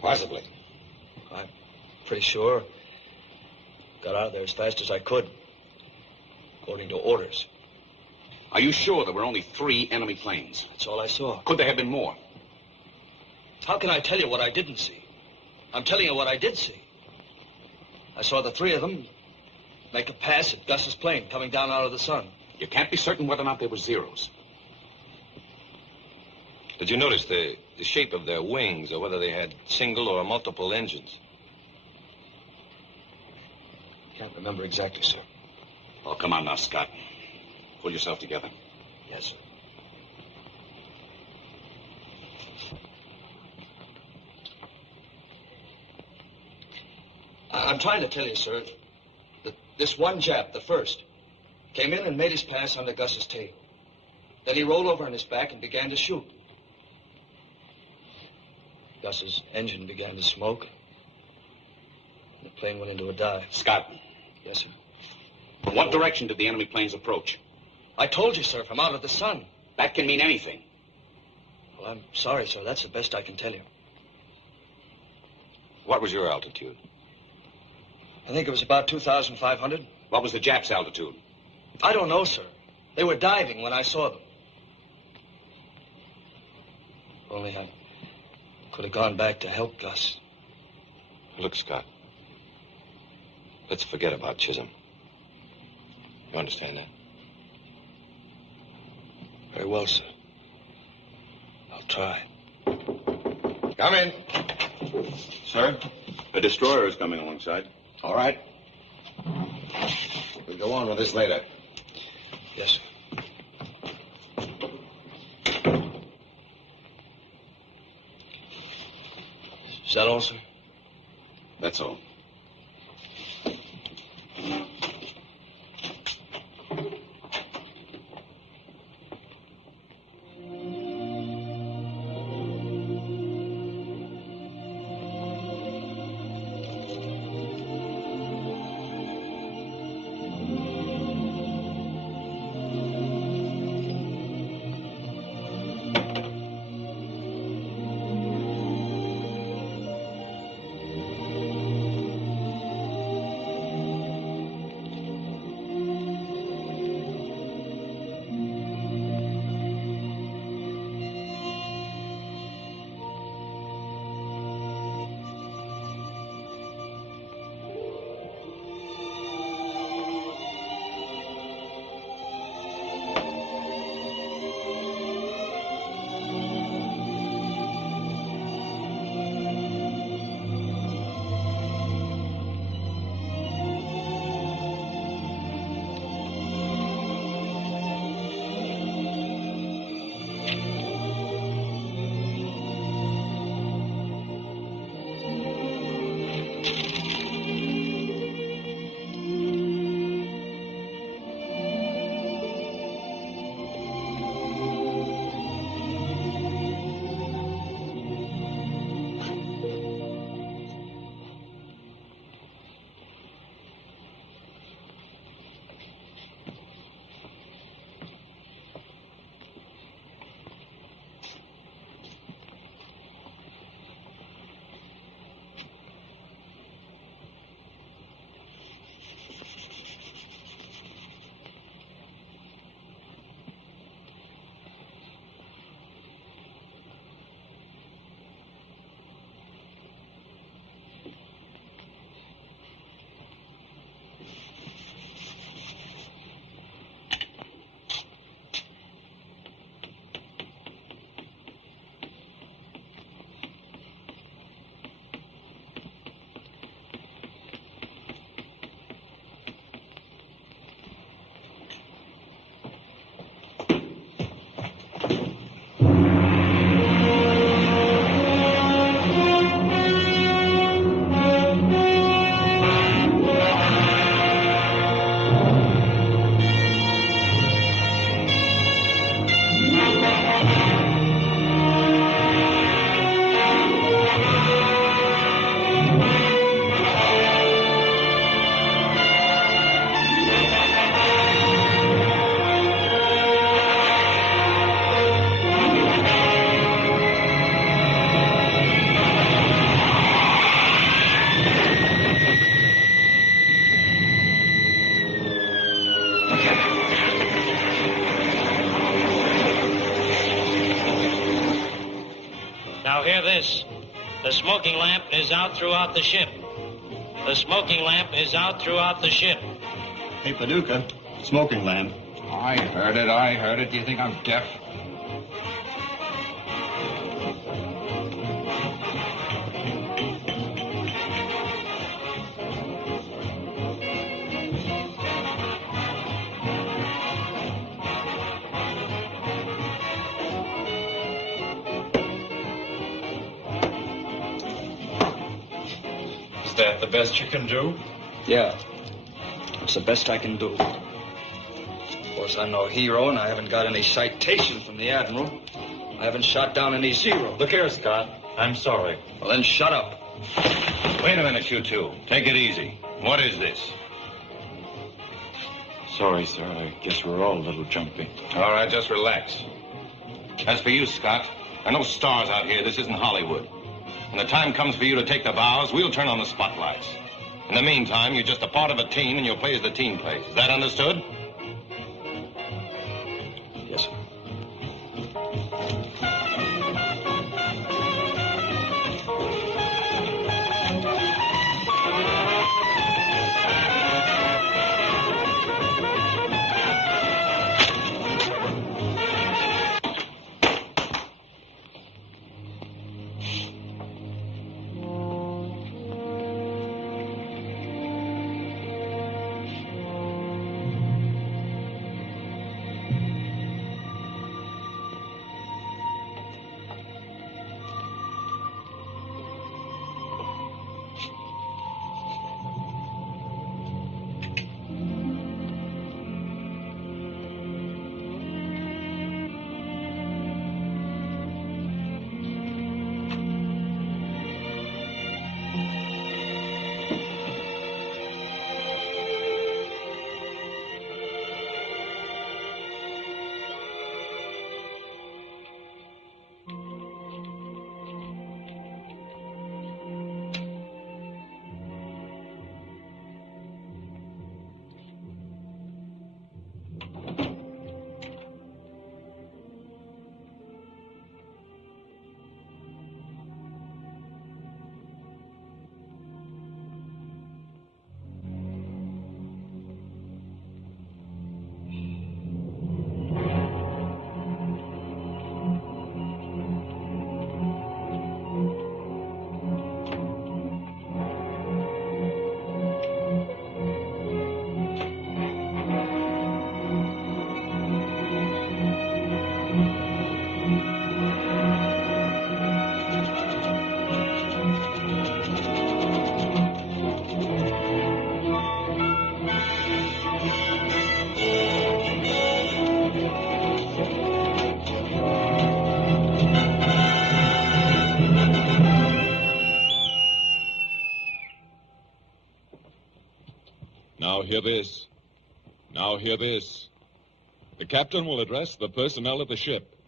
Possibly. I'm pretty sure. Got out of there as fast as I could, according to orders. Are you sure there were only 3 enemy planes? That's all I saw. Could there have been more? How can I tell you what I didn't see? I'm telling you what I did see. I saw the 3 of them make a pass at Gus's plane coming down out of the sun. You can't be certain whether or not they were Zeros. Did you notice the shape of their wings, or whether they had single or multiple engines? Can't remember exactly, sir. Oh, come on now, Scott. Pull yourself together. Yes, sir. I'm trying to tell you, sir, that this one Jap, the first, came in and made his pass under Gus's tail. Then he rolled over on his back and began to shoot. Gus's engine began to smoke. And the plane went into a dive. Scott. Yes, sir. From what direction did the enemy planes approach? I told you, sir, from out of the sun. That can mean anything. Well, I'm sorry, sir. That's the best I can tell you. What was your altitude? I think it was about 2,500. What was the Japs' altitude? I don't know, sir. They were diving when I saw them. Only I could have gone back to help Gus. Look, Scott. Let's forget about Chisholm. You understand that? Very well, sir. I'll try. Come in. Sir, a destroyer is coming alongside. All right. We'll go on with this later. Yes, sir. Is that all, sir? That's all. this. The smoking lamp is out throughout the ship. The smoking lamp is out throughout the ship. Hey, Paducah, smoking lamp. I heard it. Do you think I'm deaf? Is that the best you can do? Yeah. It's the best I can do. Of course, I'm no hero, and I haven't got any citation from the Admiral. I haven't shot down any Zeros. Look here, Scott. I'm sorry. Well, then shut up. Wait a minute, you two. Take it easy. What is this? Sorry, sir. I guess we're all a little jumpy. All right, just relax. As for you, Scott, there are no stars out here. This isn't Hollywood. When the time comes for you to take the bows, we'll turn on the spotlights. In the meantime, you're just a part of a team, and you'll play as the team plays. Is that understood? Yes, sir. Now hear this. Now hear this. The captain will address the personnel of the ship.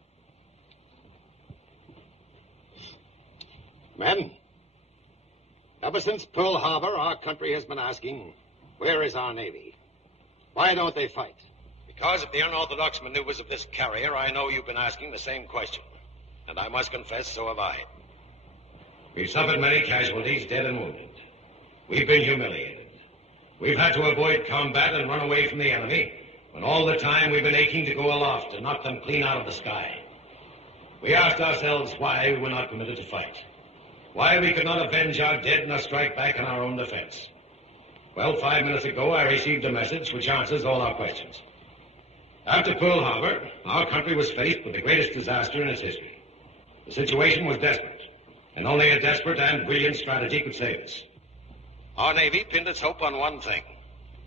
Men, ever since Pearl Harbor, our country has been asking, where is our Navy? Why don't they fight? Because of the unorthodox maneuvers of this carrier, I know you've been asking the same question. And I must confess, so have I. We've suffered many casualties, dead and wounded. We've been humiliated. We've had to avoid combat and run away from the enemy, when all the time we've been aching to go aloft and knock them clean out of the sky. We asked ourselves why we were not permitted to fight. Why we could not avenge our dead nor strike back in our own defense. Well, 5 minutes ago, I received a message which answers all our questions. After Pearl Harbor, our country was faced with the greatest disaster in its history. The situation was desperate, and only a desperate and brilliant strategy could save us. Our Navy pinned its hope on one thing,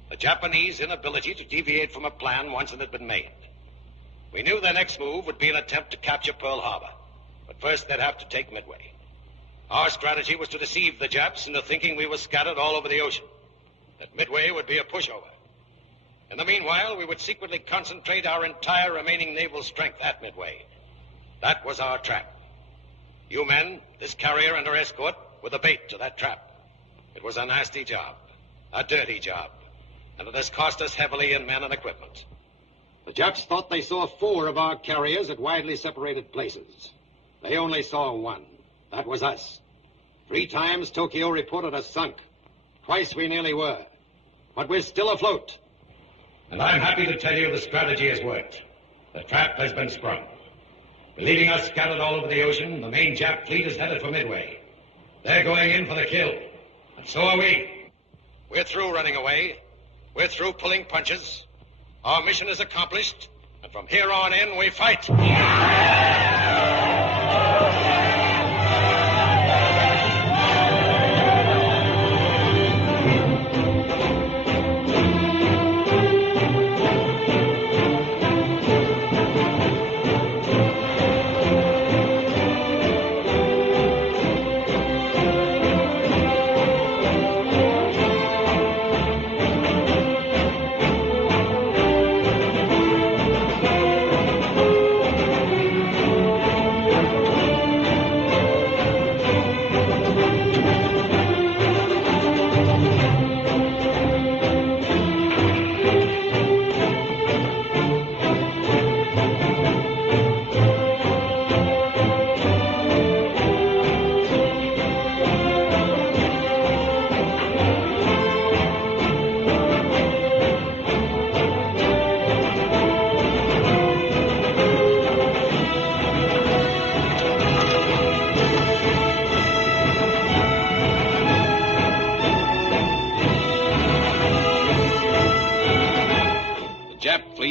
the Japanese inability to deviate from a plan once it had been made. We knew their next move would be an attempt to capture Pearl Harbor, but first they'd have to take Midway. Our strategy was to deceive the Japs into thinking we were scattered all over the ocean, that Midway would be a pushover. In the meanwhile, we would secretly concentrate our entire remaining naval strength at Midway. That was our trap. You men, this carrier and her escort, were the bait to that trap. It was a nasty job, a dirty job, and it has cost us heavily in men and equipment. The Japs thought they saw 4 of our carriers at widely separated places. They only saw 1. That was us. 3 times Tokyo reported us sunk. Twice we nearly were. But we're still afloat. And I'm happy to tell you the strategy has worked. The trap has been sprung. Leaving us scattered all over the ocean, the main Jap fleet is headed for Midway. They're going in for the kill. And so are we. We're through running away. We're through pulling punches. Our mission is accomplished. And from here on in, we fight.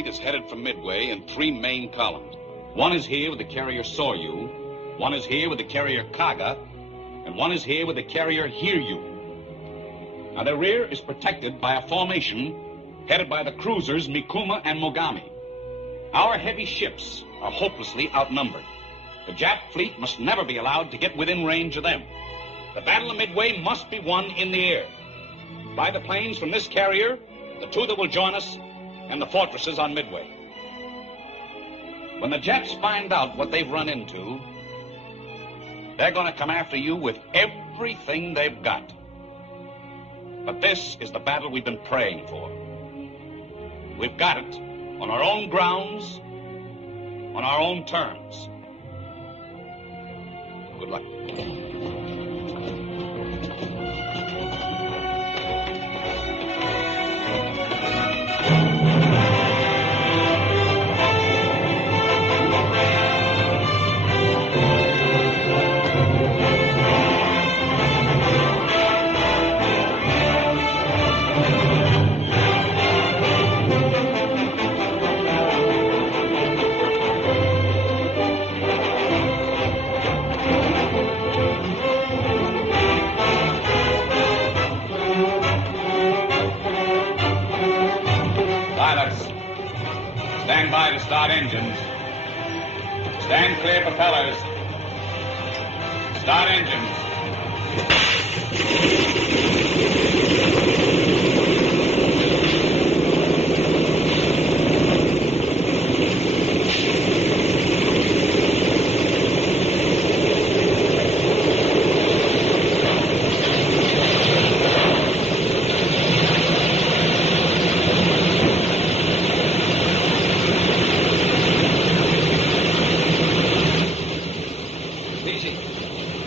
Is headed for Midway in 3 main columns. One is here with the carrier Soryu, one is here with the carrier Kaga, and one is here with the carrier Hiryu. Now, their rear is protected by a formation headed by the cruisers Mikuma and Mogami. Our heavy ships are hopelessly outnumbered. The Jap fleet must never be allowed to get within range of them. The Battle of Midway must be won in the air. By the planes from this carrier, the 2 that will join us, and the fortresses on Midway. When the Japs find out what they've run into, they're going to come after you with everything they've got. But this is the battle we've been praying for. We've got it on our own grounds, on our own terms. Good luck. Stand by to start engines. Stand clear propellers. Start engines.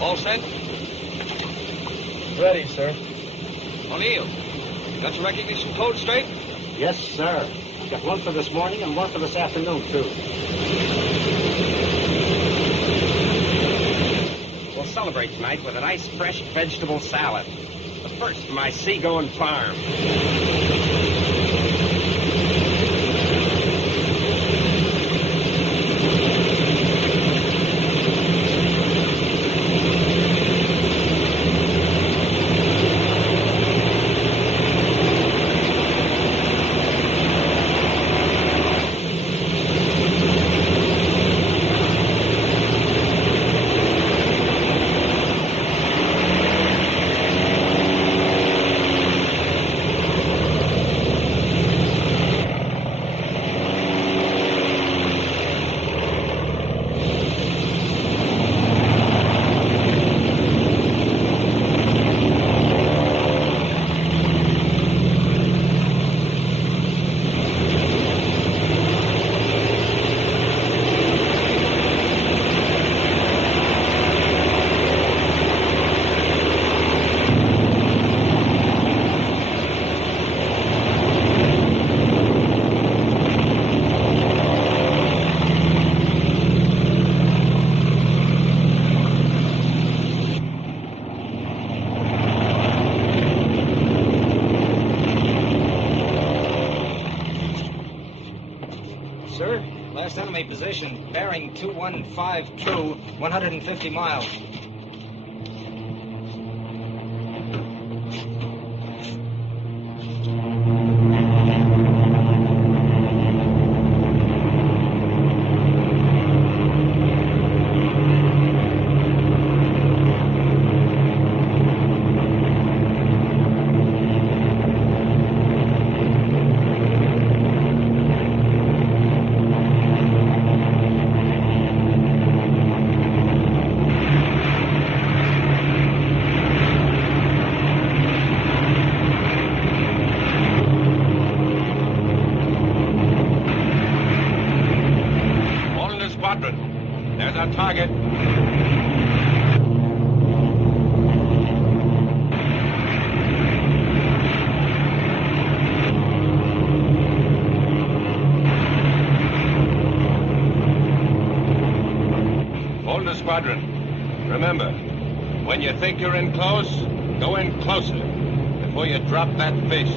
All set? Ready, sir. O'Neill, got your recognition code straight? Yes, sir. I've got one for this morning and one for this afternoon, too. We'll celebrate tonight with a nice fresh vegetable salad. The first from my seagoing farm. Last enemy position, bearing 215 true, 150 miles. There's our target. Hold the squadron. Remember, when you think you're in close, go in closer before you drop that fish.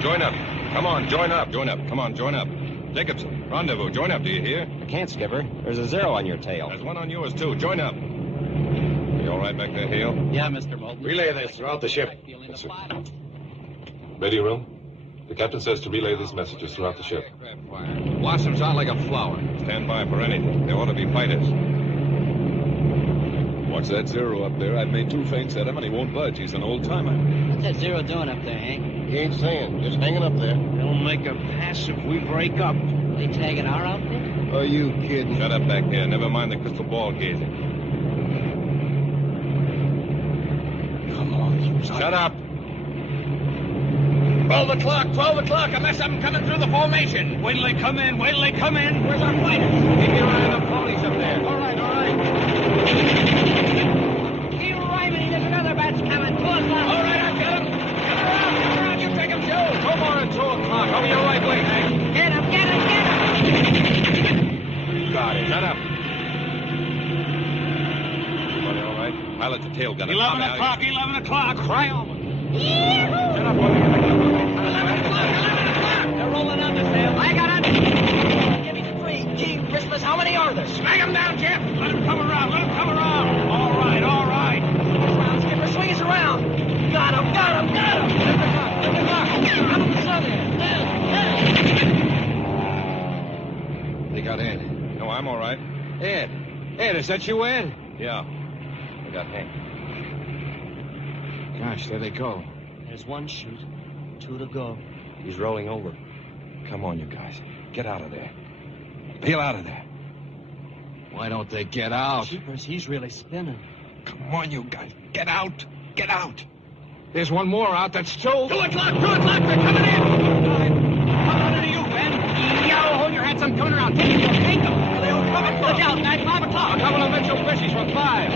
Join up. Come on, join up. Join up. Come on, join up. Jacobson, rendezvous. Join up, do you hear? I can't, Skipper. There's a 0 on your tail. There's one on yours, too. Join up. You all right back there, Hale? Yeah, Mr. Moulton. Relay this throughout the ship. Yes, sir. Radio room? The captain says to relay these messages throughout the ship. Blossoms out like a flower. Stand by for anything. There ought to be fighters. Watch that 0 up there. I've made 2 feints at him, and he won't budge. He's an old-timer. What's that 0 doing up there, Hank? He ain't saying. Just hanging up there. They'll make a pass if we break up. They tagging our outfit? Are you kidding? Shut up back there. Never mind the crystal ball gazing. Come on, you Shut up. 12 o'clock, 12 o'clock. I mess something coming through the formation. Wait till they come in, wait till they come in. Where's our fighters? Keep your eye on the ponies up there. All right, all right. Keep rhyming, there's another batch coming. 2 o'clock. All right, I've got him. Get around, you take him, Joe. Come on, 2 o'clock. Over your right way, Hank. Get him, get him, get him. Got it. Shut up. Everybody all right? Pilot's a tail gunner. 11 o'clock, 11 o'clock. Cry over. Shut up, boy. 11 o'clock. They're rolling on the sail. I got it. Give me 3. Gee, Bristol Ed, is that you, Ed? Yeah. I got Hank. Gosh, there they go. There's one chute, 2 to go. He's rolling over. Come on, you guys. Get out of there. Peel out of there. Why don't they get out? Jeepers, he's really spinning. Come on, you guys. Get out. Get out. There's one more out that's still... 2 o'clock, they're coming in! Come on to you, Ben. Yo, hold your hats, I'm coming around. Take them. They all coming. Look out, man, 5 o'clock. A couple of Mitchell fishies for 5.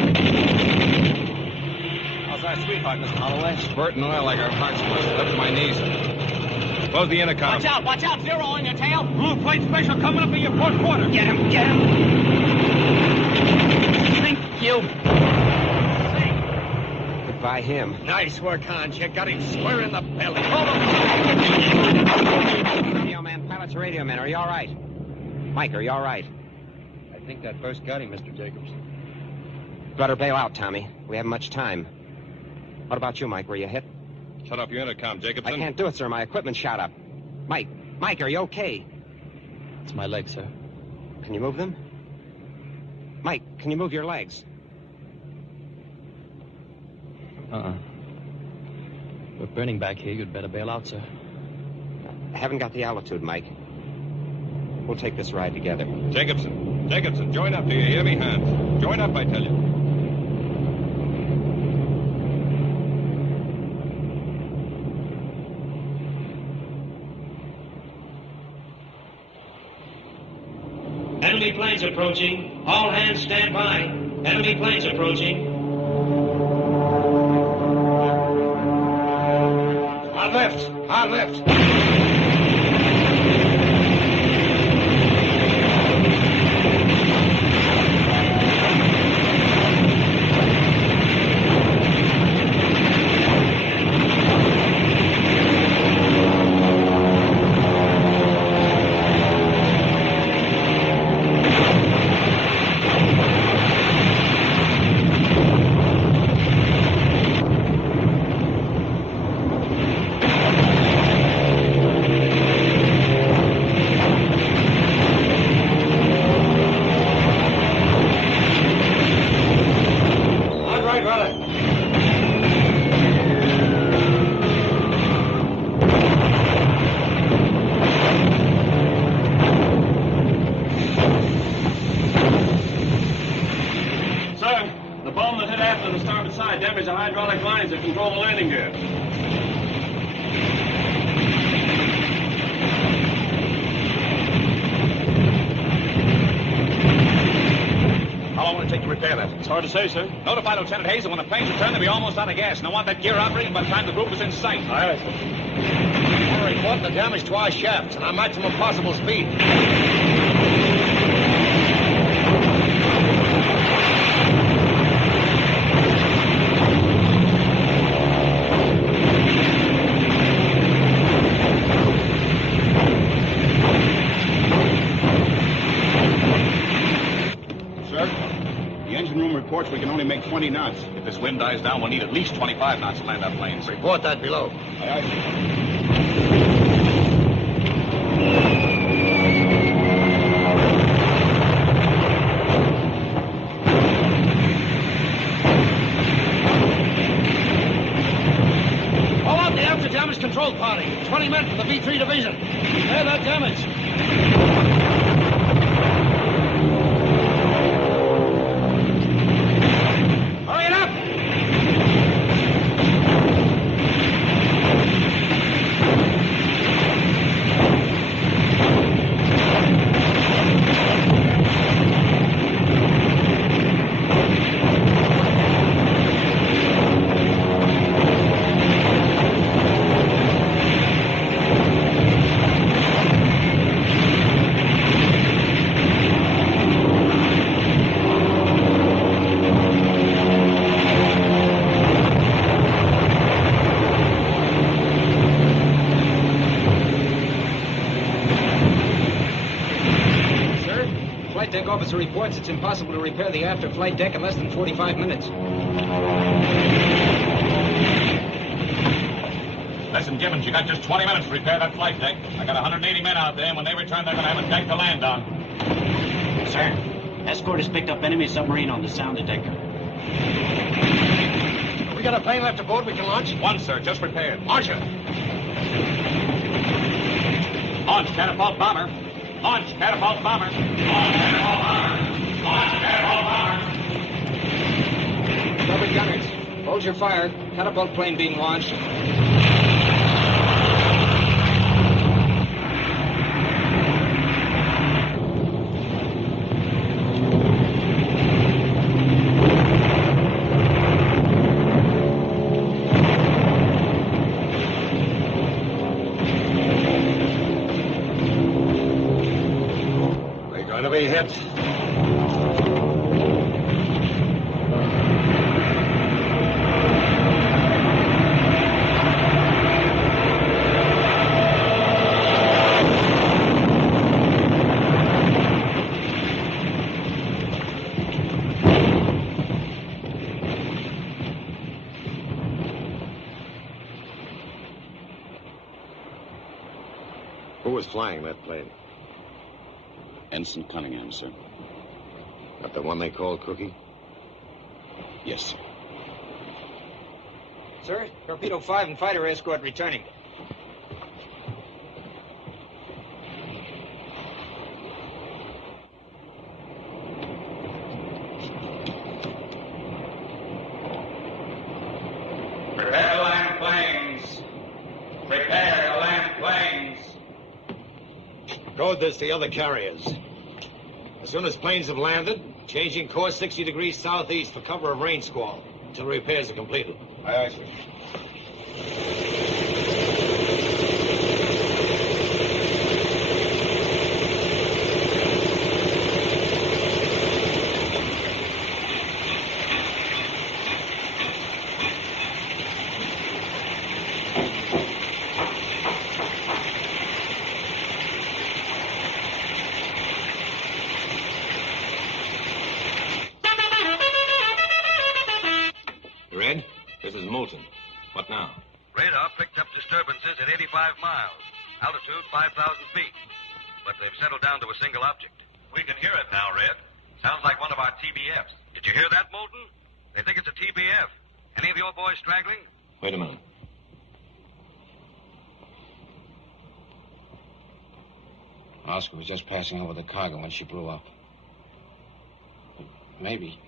How's that sweetheart, Mr. Holloway? Spurting oil like her heart's busted up to my knees. Close the intercom. Watch out, 0 on your tail. Blue plate special coming up in your fourth quarter. Get him. Thank you. Goodbye, him. Nice work, Hans. You got him square in the belly. Radio man, pilot's radio man. Are you all right? Mike, are you all right? I think that burst got him, Mr. Jacobs. Better bail out, Tommy. We haven't much time. What about you, Mike? Were you hit? Shut up your intercom, Jacobson. I can't do it, sir. My equipment's shot up. Mike, are you okay? It's my leg, sir. Can you move them? Mike, can you move your legs? We're burning back here. You'd better bail out, sir. I haven't got the altitude, Mike. We'll take this ride together. Jacobson, join up. Do you hear me, Hans? Join up, I tell you. Enemy planes approaching. All hands stand by. Enemy planes approaching. On left. It's hard to say, sir. Notify Lieutenant Hayes that when the planes return, they'll be almost out of gas, and I want that gear operating by the time the group is in sight. Aye, sir. We're reporting the damage to our shafts and our maximum possible speed. Reports we can only make 20 knots. If this wind dies down, we'll need at least 25 knots to land our planes. Report that below. Aye, aye. Call out the after-damage control party. 20 men from the B-3 division. Repair that damage. Officer reports it's impossible to repair the after-flight deck in less than 45 minutes. Listen, Gibbons, you got just 20 minutes to repair that flight deck. I got 180 men out there, and when they return, they're going to have a deck to land on. Sir, Escort has picked up enemy submarine on the sound detector. We got a plane left aboard we can launch? One, sir, just repaired. Launch it. Launch catapult bomber. Launch catapult bomber. Launch catapult bomber. Launch catapult bomber. Starboard gunners, hold your fire. Catapult plane being launched. We're going to be hit. Who was flying that plane? Ensign Cunningham, sir. Not the one they called Cookie? Yes, sir. Sir, Torpedo 5 and fighter escort returning. Prepare to land planes. Prepare to land planes. Code this to the other carriers. As soon as planes have landed, changing course 60 degrees southeast for cover of rain squall until repairs are completed. Aye, aye, sir. Red, this is Moulton. What now? Radar picked up disturbances at 85 miles, altitude 5,000 feet. But they've settled down to a single object. We can hear it now, Red. Sounds like one of our TBFs. Did you hear that, Moulton? They think it's a TBF. Any of your boys straggling? Wait a minute. Oscar was just passing over the cargo when she blew up. Maybe.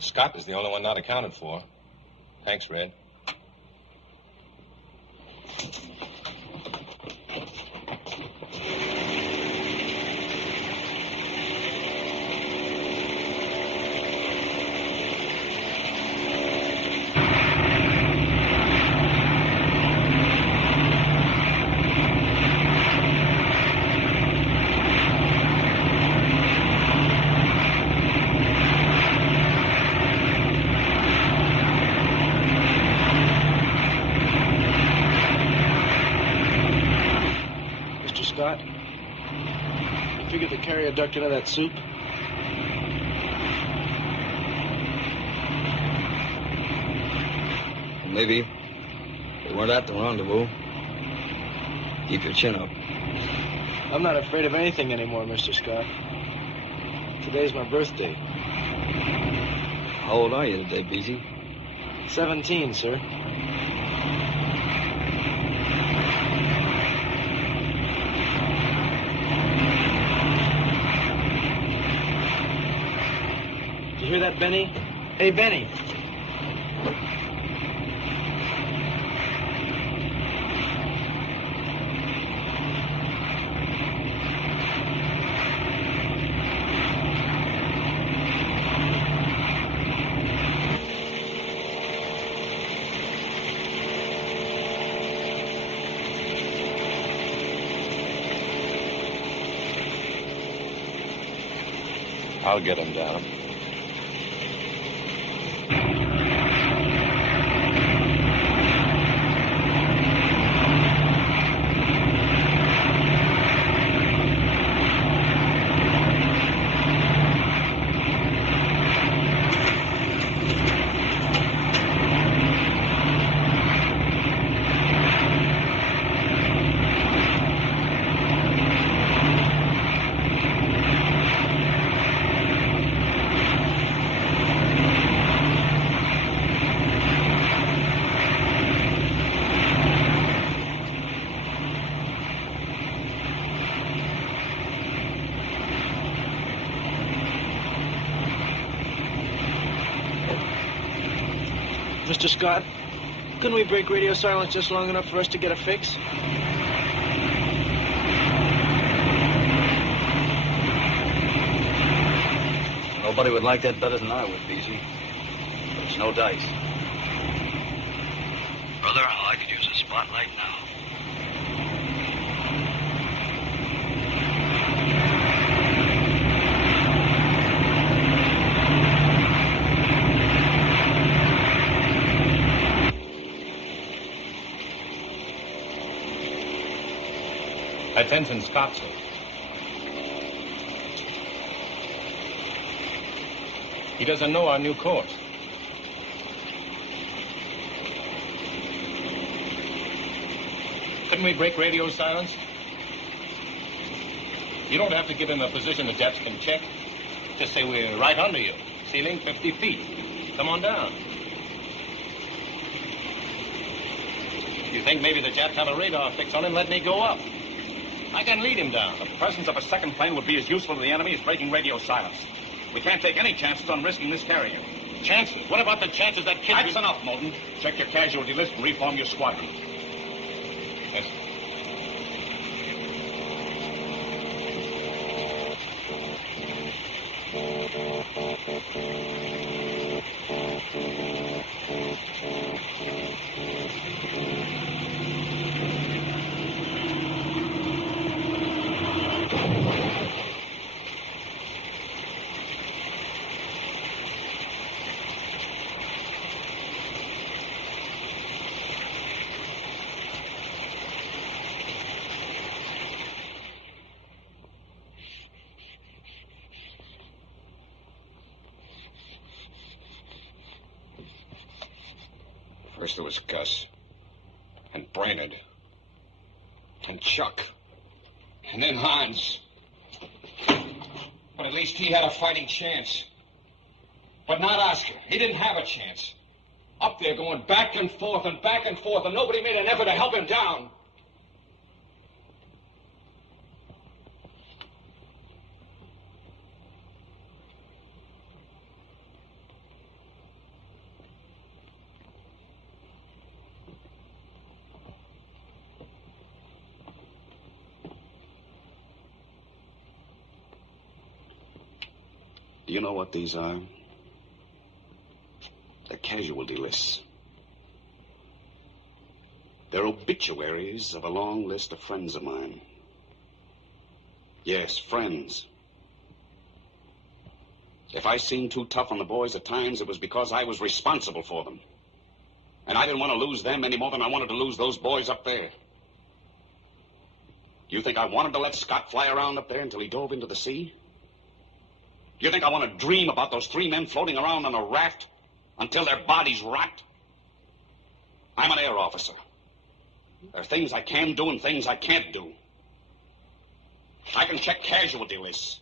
Scott is the only one not accounted for. Thanks, Red. Scott? You figured the carrier ducked into that soup? Maybe. They weren't at the rendezvous. Keep your chin up. I'm not afraid of anything anymore, Mr. Scott. Today's my birthday. How old are you today, Beezy? 17, sir. Did you hear that, Benny? Hey, Benny. I'll get him down. Mr. Scott? Couldn't we break radio silence just long enough for us to get a fix? Nobody would like that better than I would, Beezy. There's no dice. Brother, I could use a spotlight now. Attention, Scottsdale. He doesn't know our new course. Couldn't we break radio silence? You don't have to give him a position the depths can check. Just say we're right under you. Ceiling 50 feet. Come on down. You think maybe the Japs have a radar fix on him? Let me go up. I can lead him down. The presence of a second plane would be as useful to the enemy as breaking radio silence. We can't take any chances on risking this carrier. Chances? What about the chances that kid... That's enough, Moulton. Check your casualty list and reform your squadron. Yes. First there was Gus, and Brainerd, and Chuck, and then Hans. But at least he had a fighting chance. But not Oscar. He didn't have a chance. Up there going back and forth, and nobody made an effort to help him down. Do you know what these are? They're casualty lists. They're obituaries of a long list of friends of mine. Yes, friends. If I seemed too tough on the boys at times, it was because I was responsible for them. And I didn't want to lose them any more than I wanted to lose those boys up there. Do you think I wanted to let Scott fly around up there until he dove into the sea? Do you think I want to dream about those three men floating around on a raft until their bodies rot? I'm an air officer. There are things I can do and things I can't do. I can check casualty lists.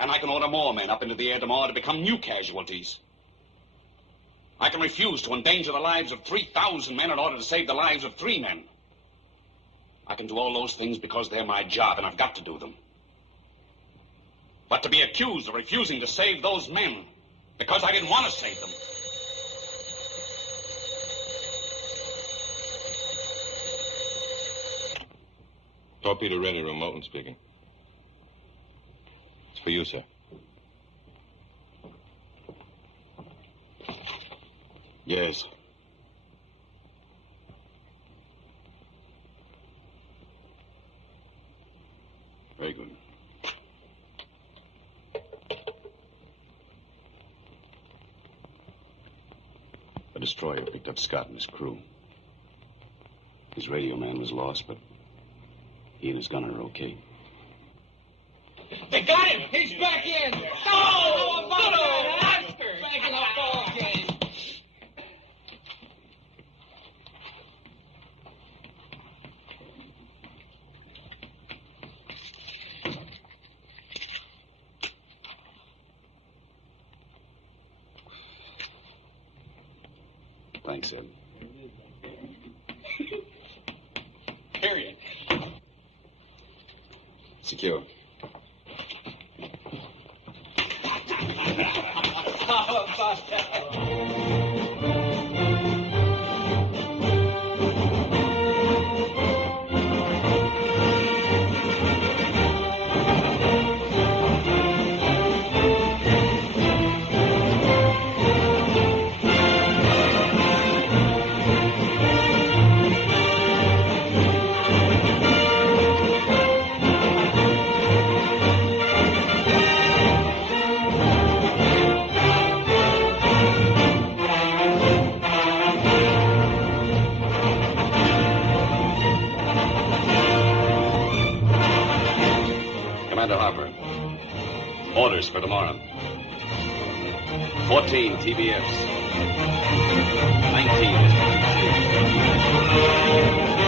And I can order more men up into the air tomorrow to become new casualties. I can refuse to endanger the lives of 3,000 men in order to save the lives of 3 men. I can do all those things because they're my job, and I've got to do them. But to be accused of refusing to save those men because I didn't want to save them. Torpedo ready room, Moulton speaking. It's for you, sir. Yes. Very good. A destroyer picked up Scott and his crew. His radio man was lost, but he and his gunner are okay. They got him! He's back in! Oh, about that, Oscar! Back in the ball game. Thanks, Ed. Period. Secure. How about that? Orders for tomorrow. 14 TBFs. 19 SPT2.